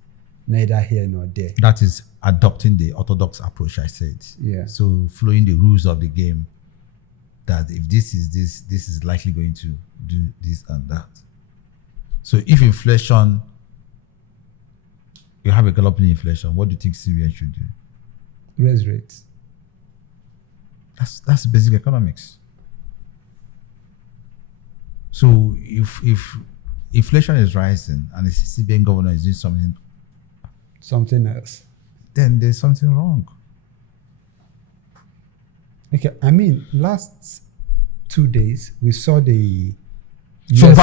neither here nor there. That is adopting the orthodox approach, I said. Yeah. So following the rules of the game, that if this is likely going to do this and that. So if inflation you have a galloping inflation. What do you think CBN should do? Raise rates. That's basic economics. So if inflation is rising and the CBN governor is doing something else, then there's something wrong. Okay, I mean, last 2 days we saw the So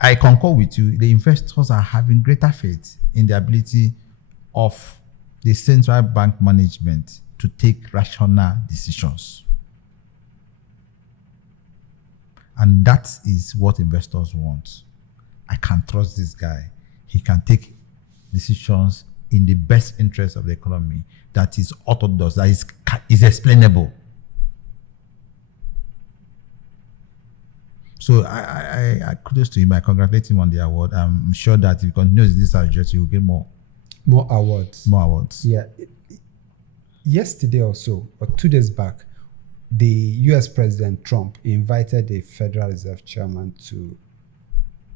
I concur with you. The investors are having greater faith in the ability of the central bank management to take rational decisions. And that is what investors want. I can trust this guy. He can take decisions in the best interest of the economy that is orthodox, that is explainable. So I kudos to him. I congratulate him on the award. I'm sure that if he continues this trajectory, he will get more awards. More awards. Yeah. Yesterday or so, or 2 days back, the US President Trump invited the Federal Reserve Chairman to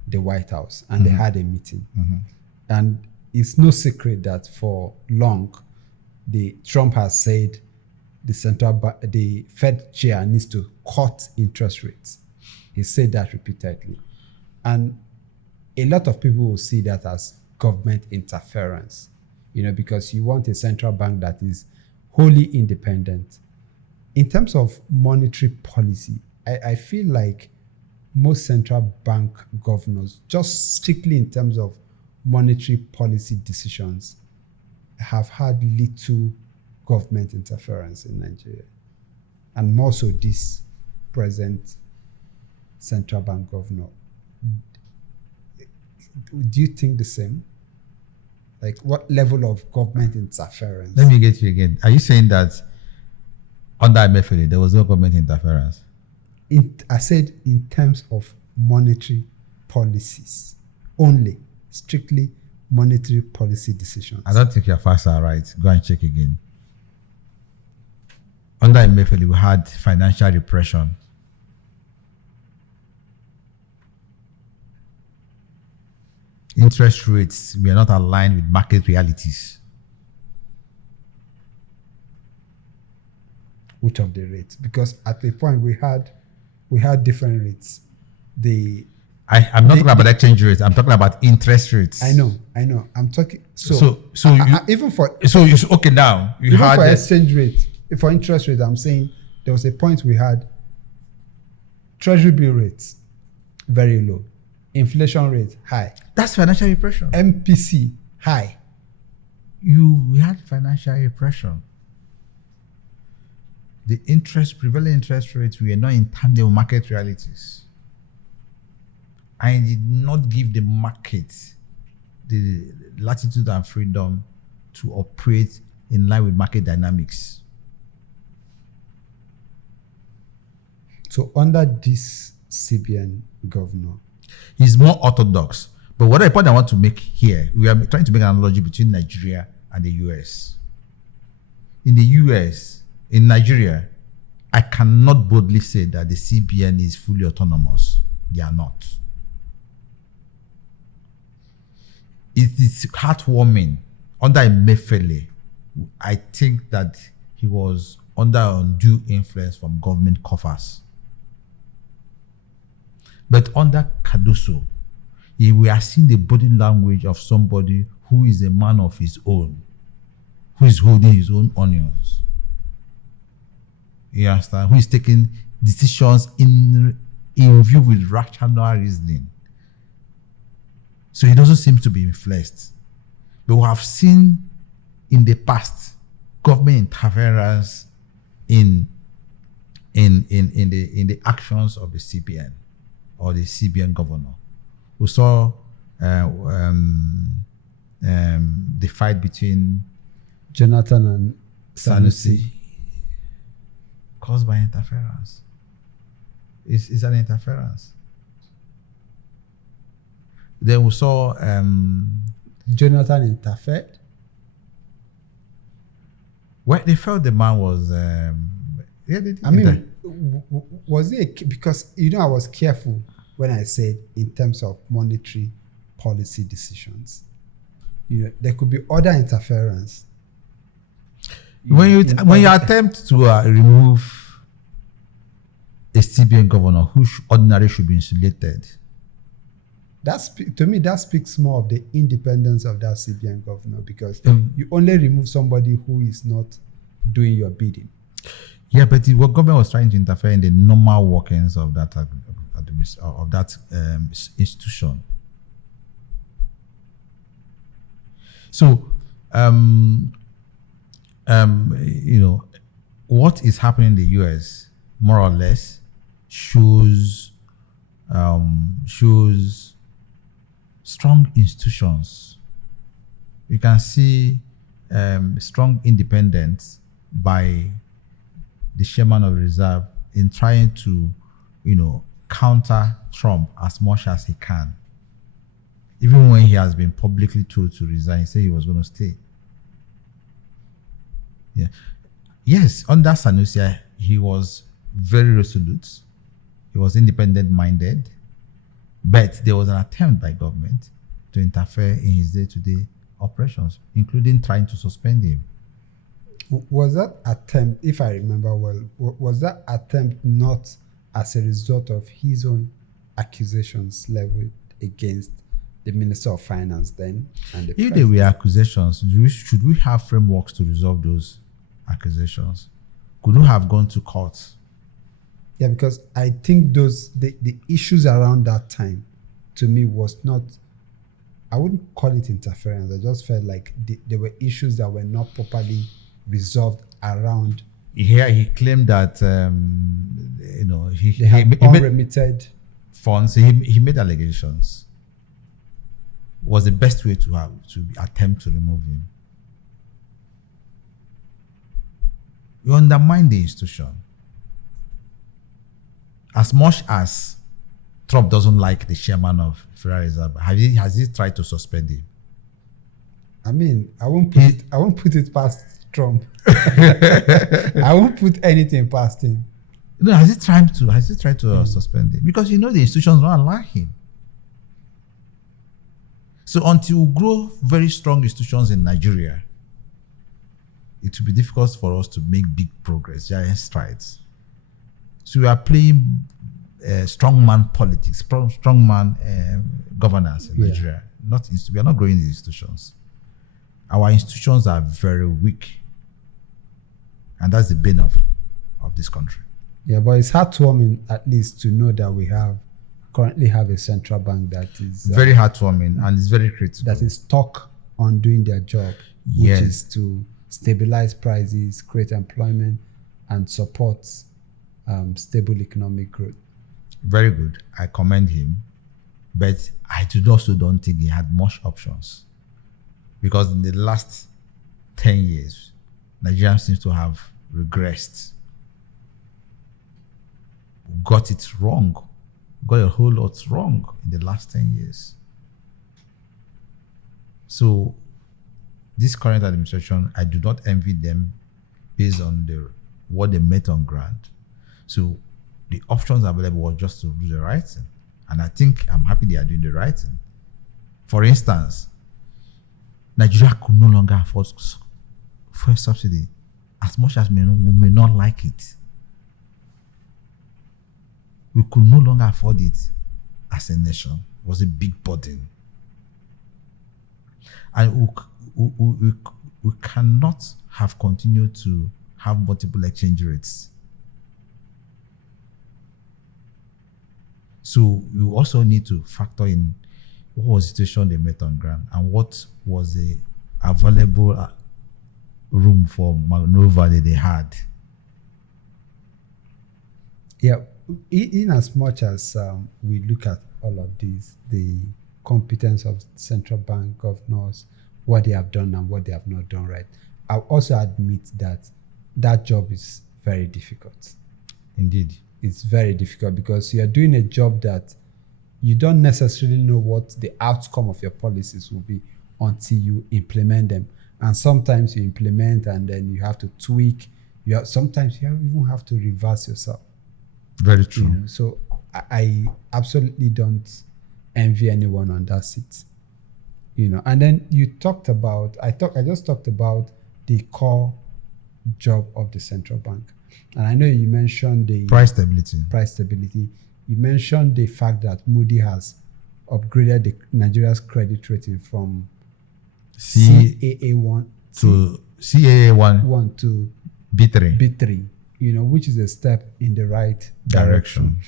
the White House, and they had a meeting. And it's no secret that for long, Trump has said the Fed chair needs to cut interest rates. He said that repeatedly. And a lot of people will see that as government interference, because you want a central bank that is wholly independent. In terms of monetary policy, I feel like most central bank governors, just strictly in terms of monetary policy decisions, have had little government interference in Nigeria. And more so this present central bank governor. Do you think the same? Like, what level of government interference? Let me get you again. Are you saying that under Emefiele, there was no government interference? I said in terms of monetary policies only, strictly monetary policy decisions. I don't think your facts are right. Go and check again. Under Emefiele, we had financial repression. Interest rates were not aligned with market realities. Which of the rates? Because at the point we had different rates. I'm not talking about exchange rates. I'm talking about interest rates. I know. I'm talking. Even for okay now you even had for exchange rate, for interest rate, I'm saying there was a point we had treasury bill rates very low, inflation rate high. That's financial repression. MPC high. We had financial repression. The prevailing interest rates were not in tandem with market realities. I did not give the market the latitude and freedom to operate in line with market dynamics. So under this CBN governor, he's more orthodox. But what the point I want to make here, we are trying to make an analogy between Nigeria and the US. In Nigeria, I cannot boldly say that the CBN is fully autonomous. They are not. It is heartwarming. Under Emefiele, I think that he was under undue influence from government coffers. But under Cardoso, we are seeing the body language of somebody who is a man of his own, who is holding his own onions. You understand? Who is taking decisions in view with rational reasoning. So he doesn't seem to be influenced. But we have seen in the past government interference in the actions of the CBN or the CBN governor. We saw the fight between Jonathan and Sanusi. Caused by interference. It's an interference. Then we saw Jonathan interfered. Well, they felt the man was. Was it because I was careful when I said in terms of monetary policy decisions. there could be other interference. When you attempt to remove a CBN governor who ordinarily should be insulated, to me, that speaks more of the independence of that CBN governor, because you only remove somebody who is not doing your bidding. Yeah, but the government was trying to interfere in the normal workings of that institution. So, what is happening in the US, more or less, shows strong institutions. You can see strong independence by the chairman of the reserve in trying to, counter Trump as much as he can. Even when he has been publicly told to resign, he said he was going to stay. Yeah. Yes, under Sanusi, he was very resolute. He was independent-minded. But there was an attempt by government to interfere in his day-to-day operations, including trying to suspend him. Was that attempt, if I remember well, was that attempt not as a result of his own accusations leveled against the Minister of Finance then? And the if there were accusations, should we have frameworks to resolve those accusations? Could we have gone to court? Yeah, because I think the issues around that time, to me, was not, I wouldn't call it interference. I just felt like there were issues that were not properly resolved around. Here he claimed that They had unremitted funds. He made allegations. Was the best way to attempt to remove him. You undermine the institution. As much as Trump doesn't like the chairman of Federal Reserve, has he tried to suspend him? I mean, I won't put it past Trump. I won't put anything past him. No, has he tried to suspend him? Because the institutions don't allow him. So until we grow very strong institutions in Nigeria, it will be difficult for us to make big progress, giant strides. So we are playing strongman politics, strongman governance in Nigeria. We are not growing the institutions. Our institutions are very weak. And that's the bane of this country. Yeah, but it's heartwarming at least to know that we currently have a central bank that is very heartwarming and it's very critical. That is stuck on doing their job, which is to stabilize prices, create employment, and support stable economic growth. Very good. I commend him, but I also don't think he had much options, because in the last 10 years, Nigeria seems to have regressed. Got it wrong. Got a whole lot wrong in the last 10 years. So this current administration, I do not envy them based on what they met on ground. So the options available were just to do the right thing. And I think I'm happy they are doing the right thing. For instance, Nigeria could no longer afford fuel subsidy, as much as we may not like it. We could no longer afford it as a nation. It was a big burden. And we cannot have continued to have multiple exchange rates. So you also need to factor in what was the situation they met on ground and what was the available room for maneuver that they had. Yeah, in as much as we look at all of these, the competence of central bank governors, what they have done and what they have not done right, I also admit that job is very difficult. Indeed. It's very difficult because you're doing a job that you don't necessarily know what the outcome of your policies will be until you implement them. And sometimes you implement and then you have to tweak. Sometimes you even have to reverse yourself. Very true. So I absolutely don't envy anyone on that seat. And then you talked about, I just talked about the core job of the central bank. And I know you mentioned the Price stability. price stability. You mentioned the fact that Moody has upgraded Nigeria's credit rating from CAA1 to CAA1 to B3 B3, which is a step in the right direction.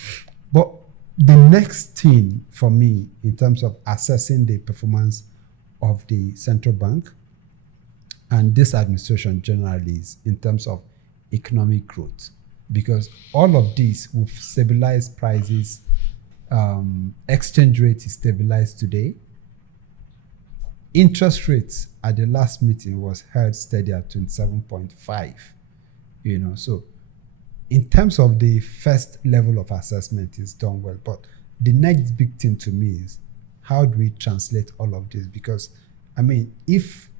But the next thing for me in terms of assessing the performance of the central bank and this administration generally is in terms of economic growth, because all of this will stabilize prices. Exchange rate is stabilized today. Interest rates at the last meeting was held steady at 27.5. So in terms of the first level of assessment is done well, but the next big thing to me is how do we translate all of this? Because if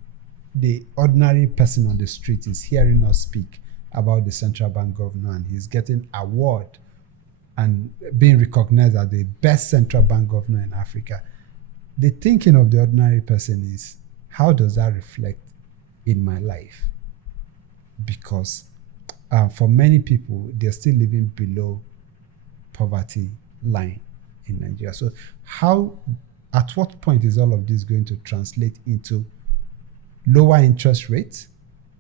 the ordinary person on the street is hearing us speak about the central bank governor and he's getting award and being recognized as the best central bank governor in Africa, the thinking of the ordinary person is, how does that reflect in my life? Because for many people, they're still living below poverty line in Nigeria. So at what point is all of this going to translate into lower interest rates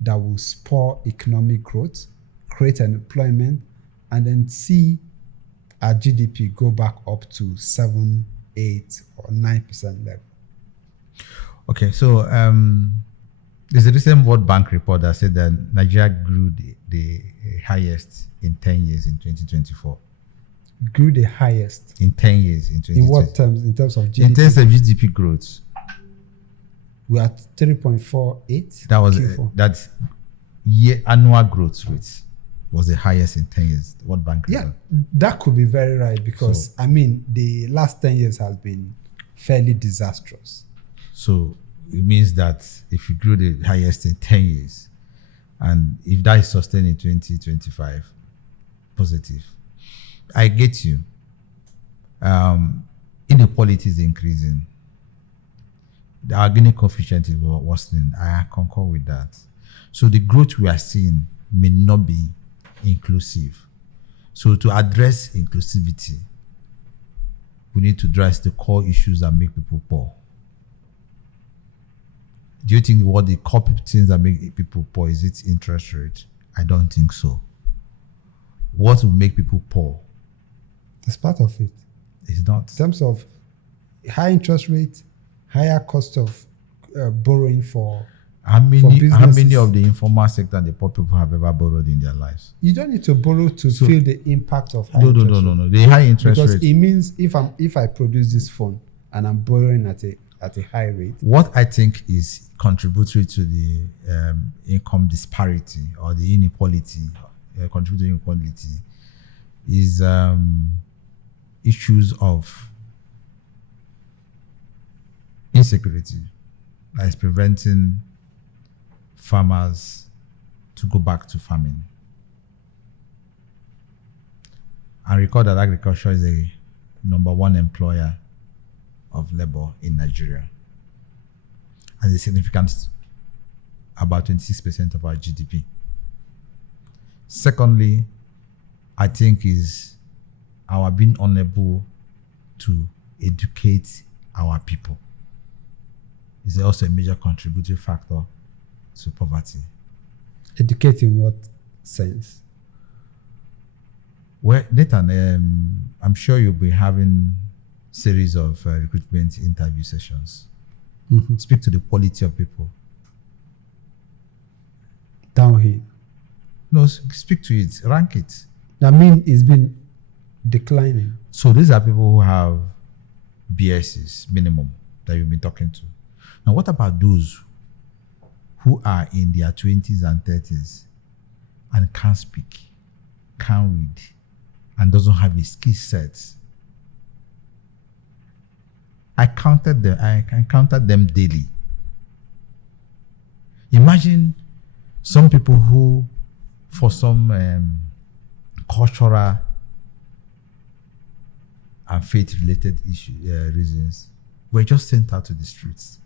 that will spur economic growth, create an employment, and then see our GDP go back up to 7, 8, or 9% level? Okay, so there's a recent World Bank report that said that Nigeria grew the highest in 10 years in 2024. Grew the highest in 10 years in 2024. in what terms? In terms of GDP? In terms of GDP growth, we're at 3.48. that was Q4. that's annual growth rate was the highest in 10 years. World Bank report. Yeah, that could be very right, because the last 10 years has been fairly disastrous. So it means that if you grew the highest in 10 years, and if that is sustained in 2025, positive. I get you. Inequality is increasing. The organic coefficient is worsening. I concur with that. So the growth we are seeing may not be inclusive. So to address inclusivity, we need to address the core issues that make people poor. Do you think what the core things that make people poor, is it interest rate? I don't think so. What will make people poor? It's part of it. It's not. In terms of high interest rate, higher cost of borrowing for How many businesses. of the informal sector and the poor people have ever borrowed in their lives? You don't need to borrow to feel the impact of high No. interest rate. The high interest Because rate. it means if I produce this phone and I'm borrowing at a high rate, What I think is contributory to the income disparity or the inequality, contributing inequality, is issues of insecurity that is preventing farmers to go back to farming. And recall that agriculture is a number one employer of labor in Nigeria, and a significant, about 26% of our GDP. Secondly, I think is our being unable to educate our people is also a major contributing factor to poverty. educate in what sense? Well, Nathan, I'm sure you'll be having series of recruitment interview sessions. Mm-hmm. Speak to the quality of people. Downhill. No, speak to it, rank it. It's been declining. So these are people who have BSs minimum that you've been talking to. Now, what about those who are in their 20s and 30s and can't speak, can't read, and doesn't have a skill set? I counted them daily. Imagine some people who, for some cultural and faith-related reasons, were just sent out to the streets.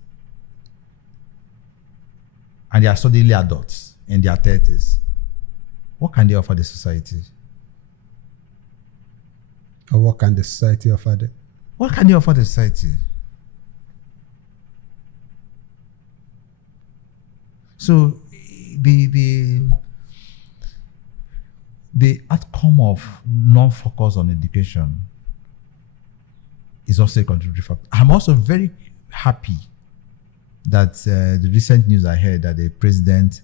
and they are suddenly adults in their 30s, what can they offer the society? Or what can the society offer them? What can they offer the society? So the outcome of non-focus on education is also a contributing factor. I'm also very happy that the recent news I heard that the president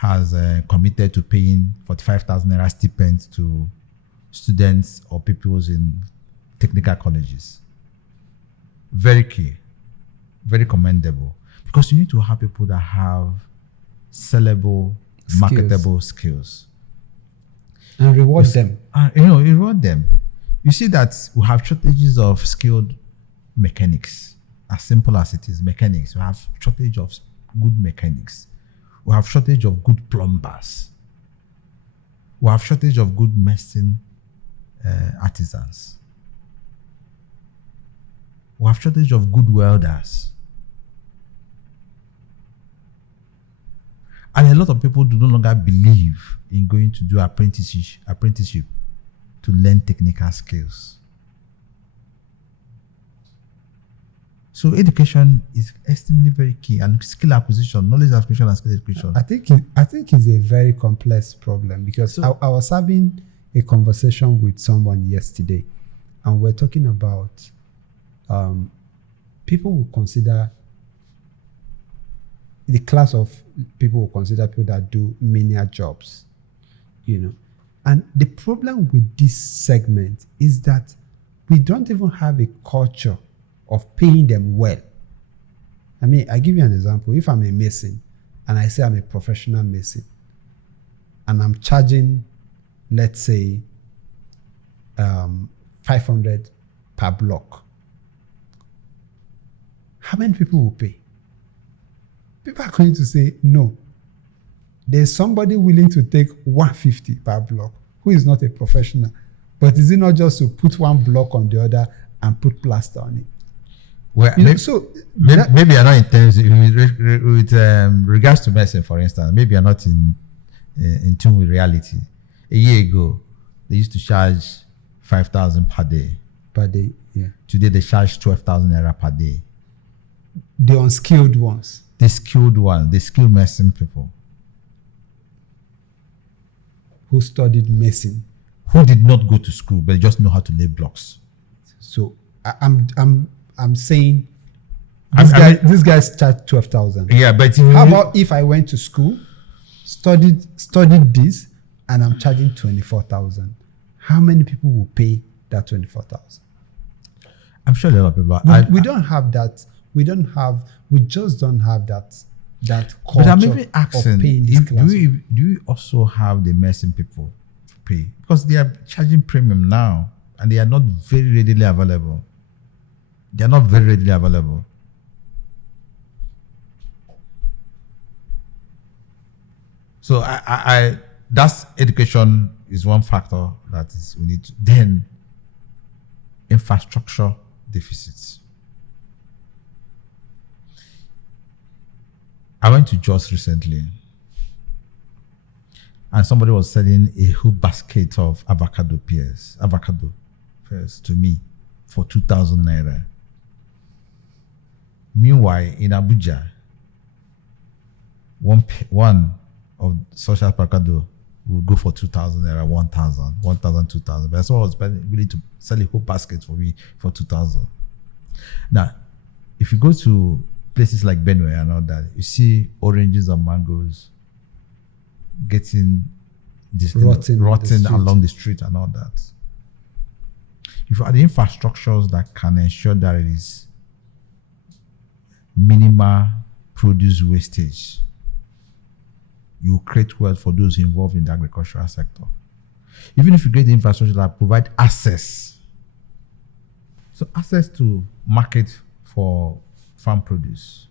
has committed to paying 45,000 naira stipends to students or pupils in technical colleges. Very key, very commendable, because you need to have people that have sellable, marketable skills. And reward them. Reward them. You see that we have shortages of skilled mechanics. As simple as it is, mechanics. We have shortage of good mechanics. We have shortage of good plumbers. We have shortage of good medicine artisans. We have shortage of good welders. And a lot of people do no longer believe in going to do apprenticeship to learn technical skills. So education is extremely very key, and skill acquisition, knowledge acquisition, and skill acquisition. I think it's a very complex problem, because I was having a conversation with someone yesterday, and we're talking about people will consider the class of people will consider people that do menial jobs, And the problem with this segment is that we don't even have a culture of paying them well. I mean, I give you an example. If I'm a mason and I say I'm a professional mason and I'm charging, let's say, 500 per block, how many people will pay? People are going to say, no. There's somebody willing to take 150 per block who is not a professional. But is it not just to put one block on the other and put plaster on it? Well, maybe you're not in terms with regards to medicine, for instance. Maybe you're not in tune with reality. A year ago, they used to charge 5,000 per day. Per day, yeah. Today they charge 12,000 naira per day. The unskilled ones. The skilled ones, the skilled medicine people. Who studied medicine. Who did not go to school, but just know how to lay blocks. So I'm saying this guy's charged 12,000. Yeah, but how about if I went to school, studied this, and I'm charging 24,000? How many people will pay that 24,000? I'm sure a lot of people. We don't have that. We just don't have that culture. But I'm maybe asking, of paying this class. do you also have the medicine people to pay? Because they are charging premium now, and they are not very readily available. They are not very readily available. So that's education is one factor that is we need to. Then infrastructure deficits. I went to Jos recently, and somebody was selling a whole basket of avocado pears to me for 2,000 naira. Meanwhile, in Abuja, one of such avocado will go for 2,000 naira, 1,000, 2,000. But someone was willing to sell a whole basket for me for 2,000. Now, if you go to places like Benue and all that, you see oranges and mangoes getting rotten along the street and all that. If you have the infrastructures that can ensure that it is minimal produce wastage, you create wealth for those involved in the agricultural sector. Even if you create the infrastructure that provide access, so access to market for farm produce.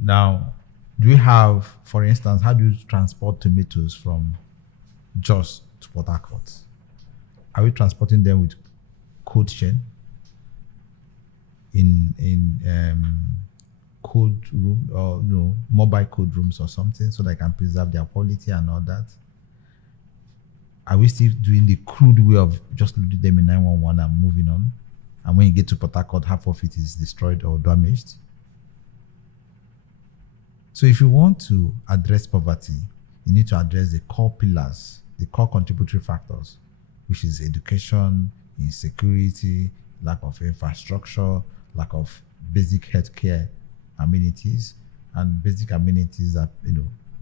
Now, do we have, for instance, how do you transport tomatoes from Jos to Port Harcourt? Are we transporting them with cold chain in code room or mobile code rooms or something so they can preserve their quality and all that? Are we still doing the crude way of just loading them in 911 and moving on? And when you get to Port Harcourt, half of it is destroyed or damaged. So if you want to address poverty, you need to address the core pillars, the core contributory factors, which is education, insecurity, lack of infrastructure, lack of basic healthcare amenities, and basic amenities that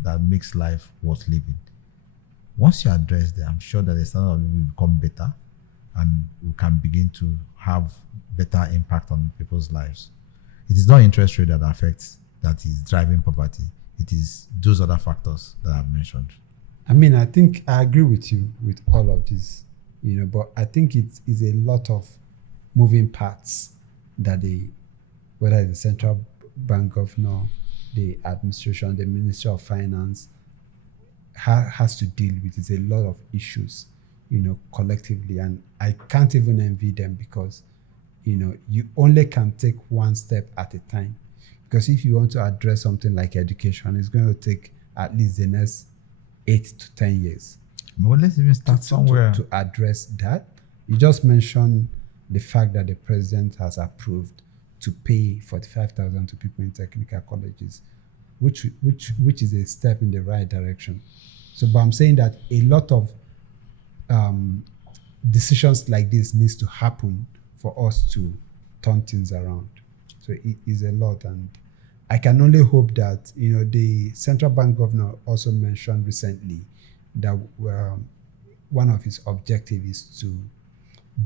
that makes life worth living. Once you address them, I'm sure that the standard of living will become better, and we can begin to have better impact on people's lives. It is not interest rate that is driving poverty. It is those other factors that I've mentioned. I mean, I think I agree with you with all of this, but I think it is a lot of moving parts that whether it's the central bank governor, the administration, the Ministry of Finance has to deal with. It's a lot of issues, collectively, and I can't even envy them because, you only can take one step at a time. Because if you want to address something like education, it's going to take at least the next 8 to 10 years. Well, let's even start somewhere. To address that. You just mentioned the fact that the president has approved to pay 45,000 to people in technical colleges, which is a step in the right direction. So, but I'm saying that a lot of decisions like this needs to happen for us to turn things around. So it is a lot, and I can only hope that the central bank governor also mentioned recently that one of his objectives is to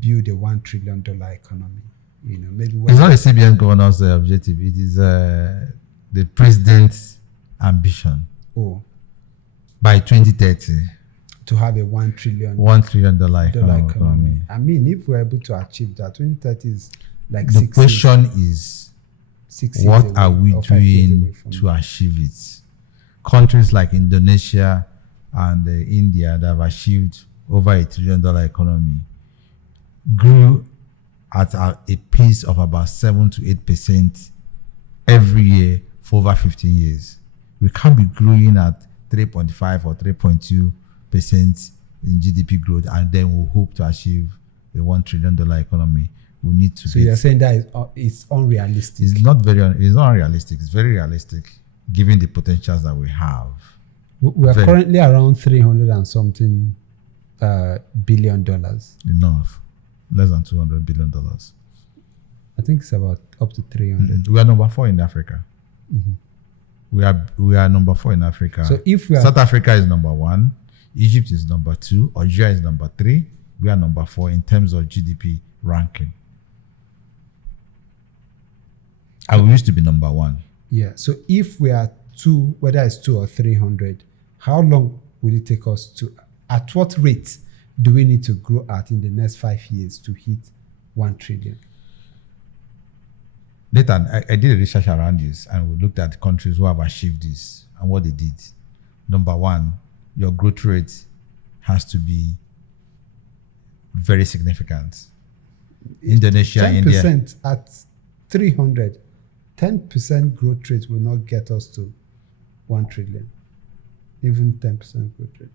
build a $1 trillion economy. Maybe it's not the CBN governor's objective; it is the president's ambition. Oh, by 2030, to have a $1 trillion economy. I mean, if we're able to achieve that, 2030 is like the question is, what are we doing to achieve it? Countries like Indonesia and India that have achieved over $1 trillion economy grew at a pace of about 7 to 8% every year for over 15 years. We can't be growing at 3.5 or 3.2% in GDP growth and then we'll hope to achieve a $1 trillion economy. We need to. So you're saying that it's unrealistic? It's not unrealistic. It's very realistic, given the potentials that we have. We are currently around 300 and something $billion. Enough, less than $200 billion. I think it's about up to 300. We are number 4 in Africa. We are number 4 in Africa. So if South Africa is number 1, Egypt is number 2, Algeria is number 3. We are number 4 in terms of GDP ranking. And we used to be number 1. Yeah. So if we are 2, whether it's 2 or 300, how long will it take us to? At what rate do we need to grow at in the next 5 years to hit 1 trillion? Later, I did a research around this, and we looked at countries who have achieved this and what they did. Number 1, your growth rate has to be very significant. Indonesia, 10% India. At 300, 10% growth rate will not get us to 1 trillion. Even 10% growth rate.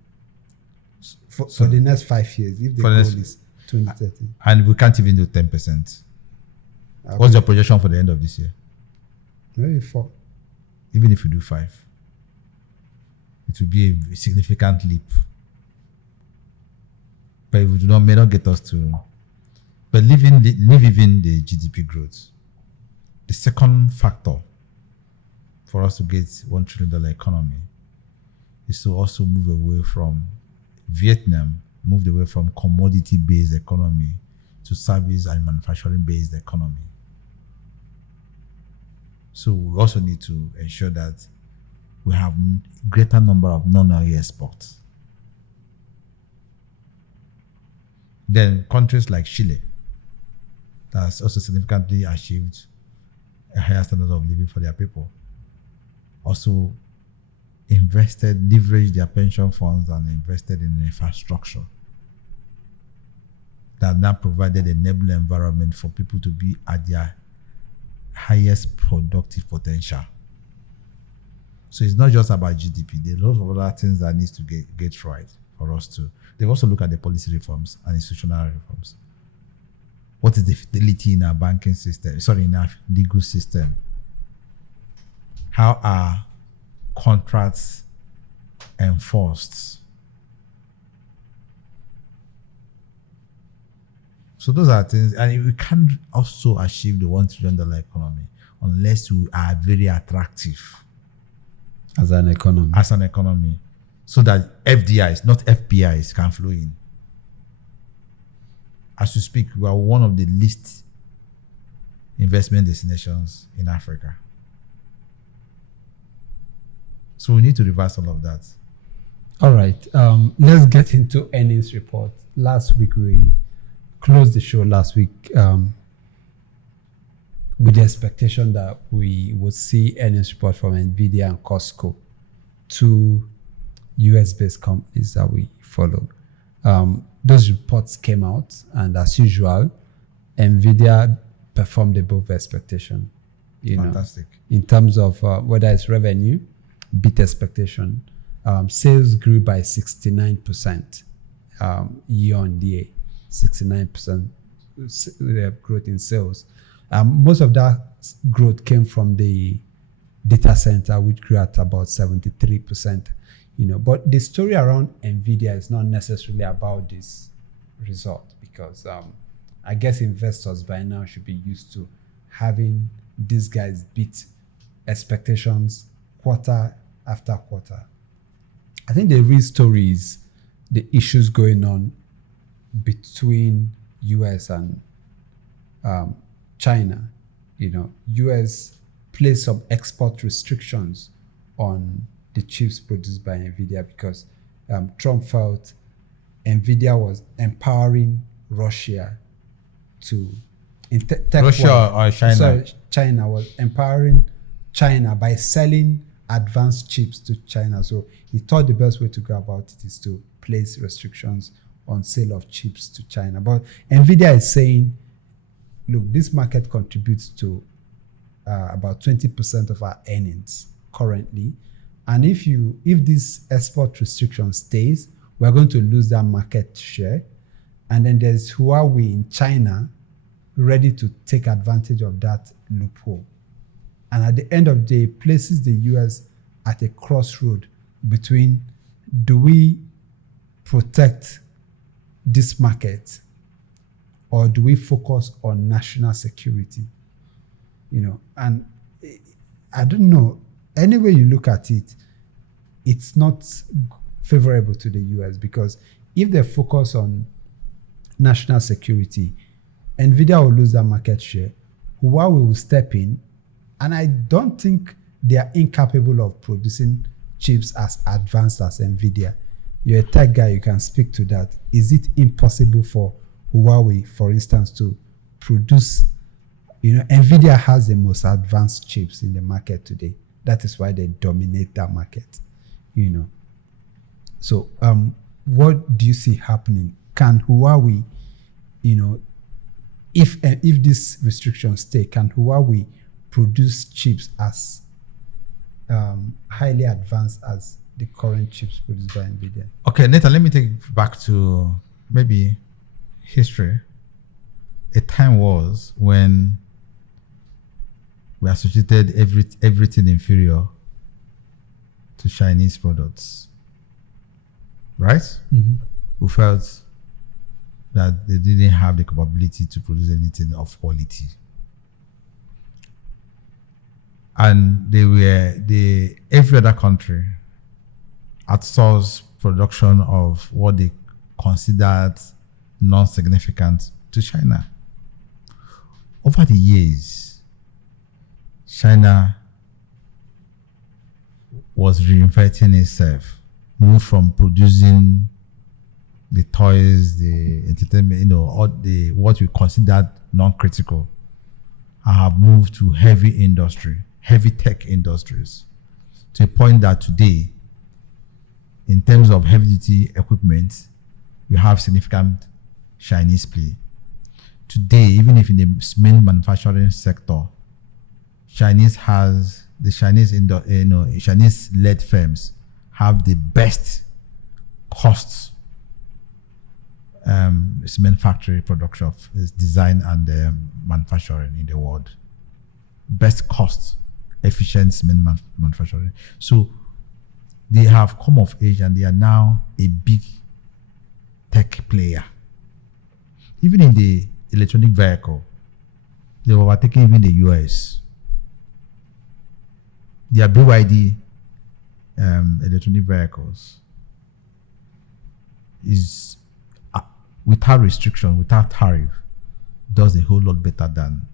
For the next 5 years, if the goal is 2030. And we can't even do 10%. Okay. What's your projection for the end of this year? Maybe 4. Even if you do 5, it will be a significant leap. But we may not get us to. But leave even the GDP growth. The second factor for us to get $1 trillion economy is to also move away from Vietnam, moved away from commodity-based economy to service and manufacturing-based economy. So we also need to ensure that we have greater number of non-oil exports. Then countries like Chile, that has also significantly achieved a higher standard of living for their people, also leveraged their pension funds and invested in infrastructure that now provided an enabling environment for people to be at their highest productive potential. So it's not just about GDP. There are lots of other things that needs to get right for us to. They also look at the policy reforms and institutional reforms. What is the fidelity in our banking system? Sorry, in our legal system? How are contracts enforced? So those are things, and we can't also achieve the $1 trillion economy unless we are very attractive as an economy, so that FDIs, not FPIs, can flow in. As we speak, we are one of the least investment destinations in Africa. So we need to reverse all of that. All right. Let's get into earnings report. Last week, we closed the show with the expectation that we would see earnings report from Nvidia and Costco, two US-based companies that we follow. Those reports came out, and as usual, Nvidia performed above expectation. Fantastic. In terms of whether it's revenue, beat expectation. Sales grew by 69% year on year, 69% growth in sales. Most of that growth came from the data center, which grew at about 73%. But the story around Nvidia is not necessarily about this result, because I guess investors by now should be used to having these guys beat expectations quarter after quarter. I think the real story is the issues going on between US and China. US placed some export restrictions on the chips produced by Nvidia because Trump felt Nvidia was empowering Russia to Russia or China? Sorry, China was empowering China by selling advanced chips to China. So he thought the best way to go about it is to place restrictions on sale of chips to China. But Nvidia is saying, look, this market contributes to about 20% of our earnings currently. And if this export restriction stays, we're going to lose that market share. And then there's Huawei in China ready to take advantage of that loophole. And at the end of the day, places the US at a crossroad between, do we protect this market or do we focus on national security? And I don't know, any way you look at it, it's not favorable to the US, because if they focus on national security, Nvidia will lose that market share, Huawei will step in, and I don't think they are incapable of producing chips as advanced as Nvidia. You're a tech guy, you can speak to that. Is it impossible for Huawei, for instance, to produce? Nvidia has the most advanced chips in the market today. That is why they dominate that market. So what do you see happening? Can Huawei, if these restrictions stay, can Huawei produce chips as highly advanced as the current chips produced by Nvidia? Okay, Nathan, let me take you back to maybe history. A time was when we associated everything inferior to Chinese products, right? Mm-hmm. We felt that they didn't have the capability to produce anything of quality. And every other country outsourced production of what they considered non-significant to China. Over the years, China was reinventing itself, moved from producing the toys, the entertainment, all what we considered non-critical, and have moved to heavy tech industries, to a point that today, in terms of heavy-duty equipment, we have significant Chinese play. Today, even if in the main manufacturing sector, Chinese-led firms have the best costs cement factory production of design and manufacturing in the world. Best cost efficient cement manufacturing. So they have come of age and they are now a big tech player. Even in the electronic vehicle, they were overtaking even the US. Their BYD electronic vehicles is without restriction, without tariff, does a whole lot better than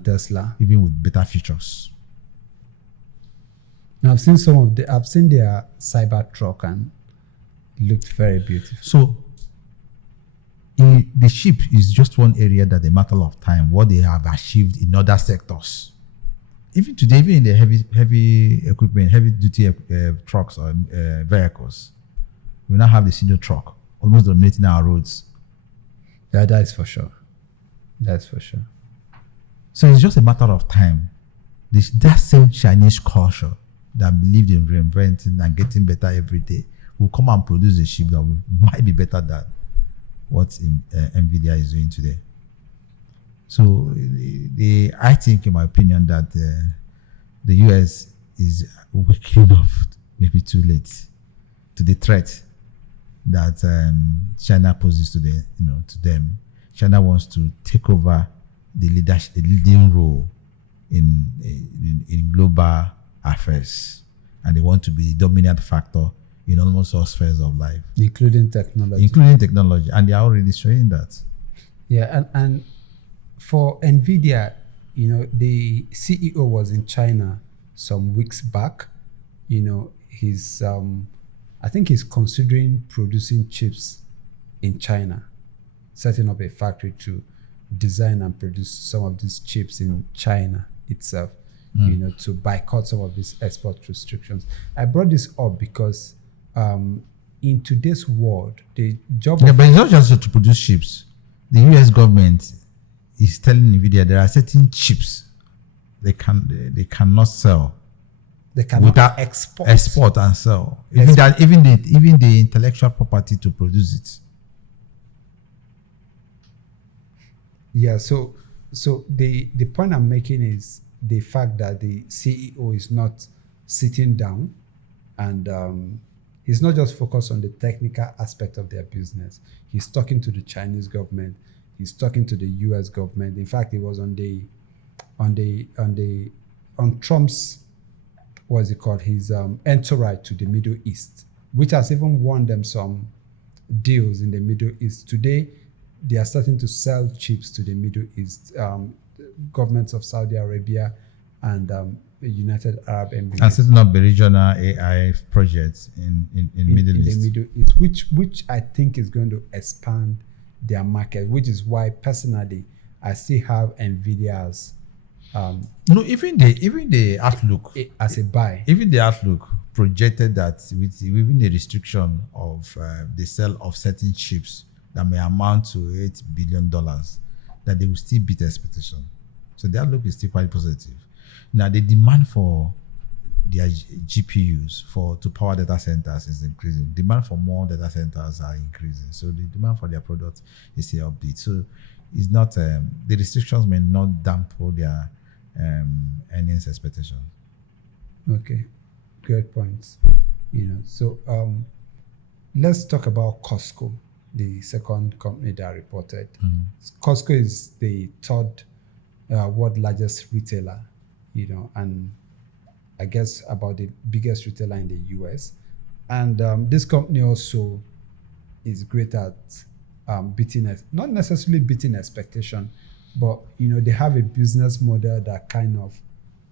Tesla, even with better features. Now, I've seen their Cybertruck and it looked very beautiful. So the chip is just one area that a matter of time what they have achieved in other sectors. Even today, even in the heavy equipment, heavy duty trucks or vehicles, we now have the senior truck almost dominating our roads. Yeah, that is for sure. That's for sure. So it's just a matter of time. That same Chinese culture that believed in reinventing and getting better every day will come and produce a chip that might be better than what Nvidia is doing today. So I think, in my opinion, that the US is waking up maybe too late to the threat that China poses to them. China wants to take over the leading role in global affairs, and they want to be the dominant factor in almost all spheres of life, including technology, and they are already showing that. Yeah, and for Nvidia, the CEO was in China some weeks back. He's I think he's considering producing chips in China, setting up a factory to design and produce some of these chips in China itself, to boycott some of these export restrictions. I brought this up because in today's world, the job... Yeah, but it's not just to produce chips. The US government is telling NVIDIA there are certain chips they cannot sell. They cannot without export and sell. Even the intellectual property to produce it. Yeah, so the point I'm making is the fact that the CEO is not sitting down and he's not just focused on the technical aspect of their business. He's talking to the Chinese government. He's talking to the US government. In fact, he was on Trump's, what's it called, his entourage to the Middle East, which has even won them some deals in the Middle East. Today, they are starting to sell chips to the Middle East, governments of Saudi Arabia and United Arab Emirates. And setting up the regional AI projects in Middle East. The Middle East, which I think is going to expand their market, which is why personally I still have Nvidia as even the outlook as a buy. Even the outlook projected that within the restriction of the sale of certain chips that may amount to $8 billion, that they will still beat expectation. So the outlook is still quite positive. Now the demand for their GPUs to power data centers is increasing. Demand for more data centers are increasing. So the demand for their products is still upbeat. So it's not the restrictions may not dampen their earnings expectation. Okay, great points. So let's talk about Costco, the second company that reported. Costco is the third world largest retailer, and I guess about the biggest retailer in the US. And this company also is great at not necessarily beating expectation, but they have a business model that kind of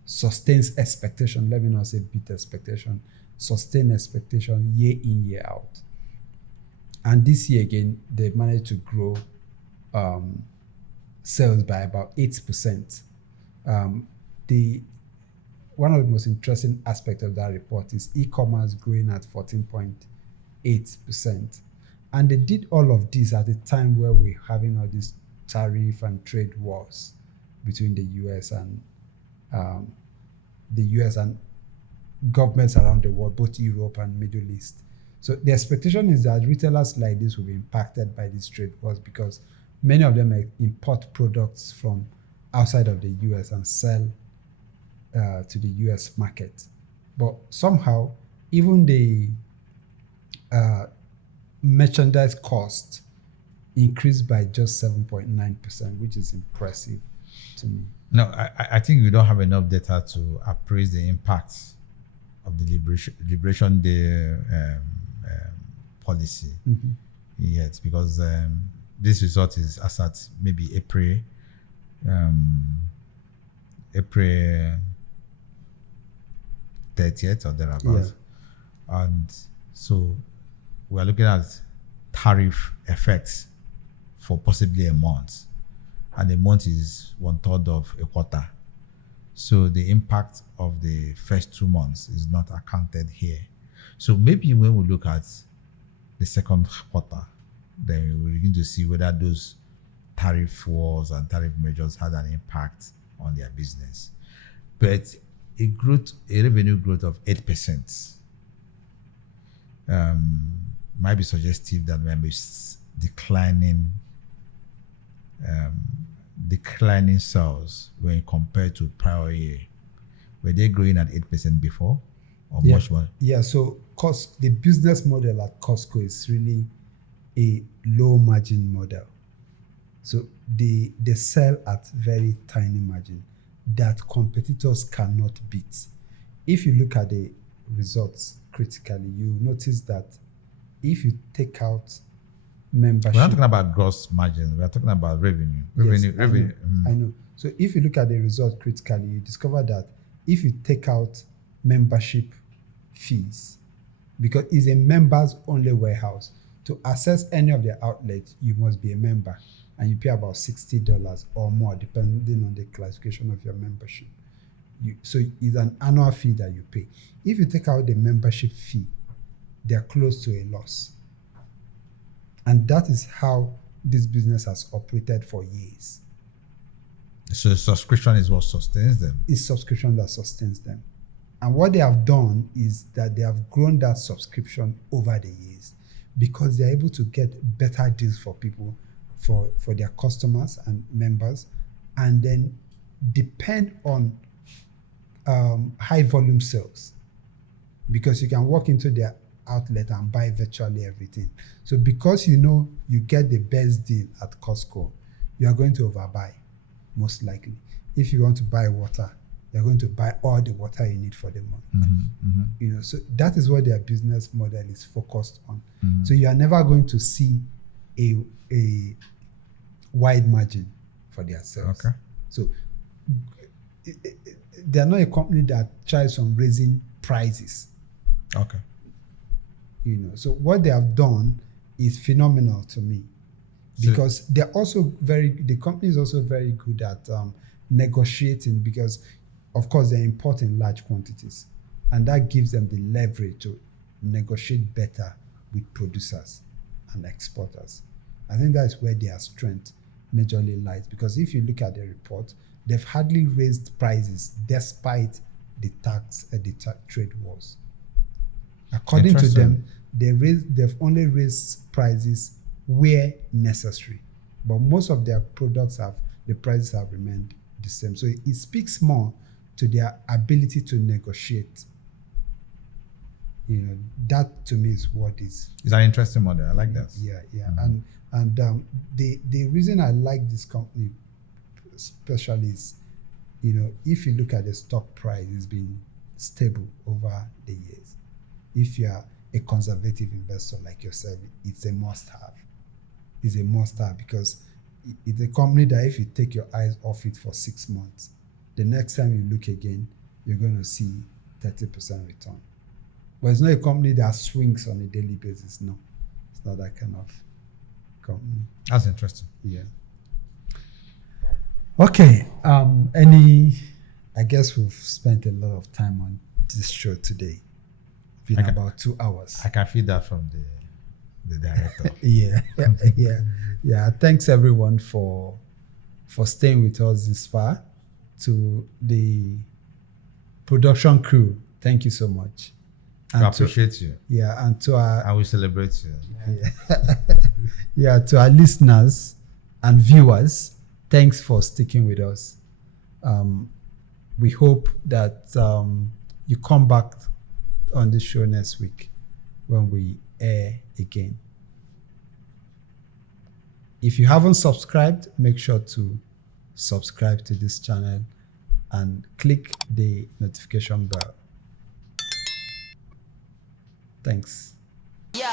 sustains expectation. Let me not say beat expectation, sustain expectation year in, year out. And this year again, they managed to grow sales by about 8%. One of the most interesting aspects of that report is e-commerce growing at 14.8%. And they did all of this at a time where we're having all these tariff and trade wars between the US and the US and governments around the world, both Europe and Middle East. So the expectation is that retailers like this will be impacted by this trade wars because many of them import products from outside of the US and sell to the US market. But somehow, even the merchandise cost increased by just 7.9%, which is impressive to me. No, I think we don't have enough data to appraise the impact of the Liberation Day policy yet, because this result is as at maybe April 30th or thereabouts. And so we're looking at tariff effects for possibly a month. And a month is 1/3 of a quarter. So the impact of the first 2 months is not accounted here. So maybe when we look at the second quarter, then we begin to see whether those tariff wars and tariff measures had an impact on their business. But a revenue growth of 8% might be suggestive that we may be declining sales when compared to prior year. Were they growing at 8% before or much more? Yeah, so the business model at Costco is really a low margin model. So they sell at very tiny margin that competitors cannot beat. If you look at the results critically, you notice that if you take out membership. We're not talking about gross margin. We're talking about revenue. Revenue. I know. So if you look at the result critically, you discover that if you take out membership fees, because it's a members only warehouse, to access any of their outlets, you must be a member, and you pay about $60 or more, depending on the classification of your membership. So it's an annual fee that you pay. If you take out the membership fee, they're close to a loss. And that is how this business has operated for years. So subscription is what sustains them? It's subscription that sustains them. And what they have done is that they have grown that subscription over the years because they're able to get better deals for people, for their customers and members, and then depend on high volume sales, because you can walk into their outlet and buy virtually everything. So because you know you get the best deal at Costco, you are going to overbuy, most likely. If you want to buy water, you're going to buy all the water you need for the month. So that is what their business model is focused on. So you are never going to see a wide margin for their sales. Okay. So they are not a company that tries on raising prices. Okay. So what they have done is phenomenal to me, because they're also the company is also very good at negotiating, because of course they're importing large quantities, and that gives them the leverage to negotiate better with producers and exporters. I think that's where their strength majorly lies, because if you look at the report, they've hardly raised prices despite the trade wars. According to them, they've only raised prices where necessary, but most of their products the prices have remained the same. So it speaks more to their ability to negotiate. That to me is what is. It's an interesting model. I like that. Yeah. And the reason I like this company especially is, if you look at the stock price, it's been stable over the years. If you are a conservative investor like yourself, it's a must-have. It's a must-have because it's a company that if you take your eyes off it for 6 months, the next time you look again, you're going to see 30% return. But it's not a company that swings on a daily basis. No, it's not that kind of company. That's interesting. Yeah. Okay. I guess we've spent a lot of time on this show today. Been about 2 hours. I can feel that from the director. Yeah. Thanks everyone for staying with us this far. to the production crew, thank you so much. I appreciate you. Yeah, and to our I will celebrate you. yeah, to our listeners and viewers, thanks for sticking with us. We hope that you come back on the show next week when we air again. If you haven't subscribed, make sure to subscribe to this channel and click the notification bell. Thanks. Yo.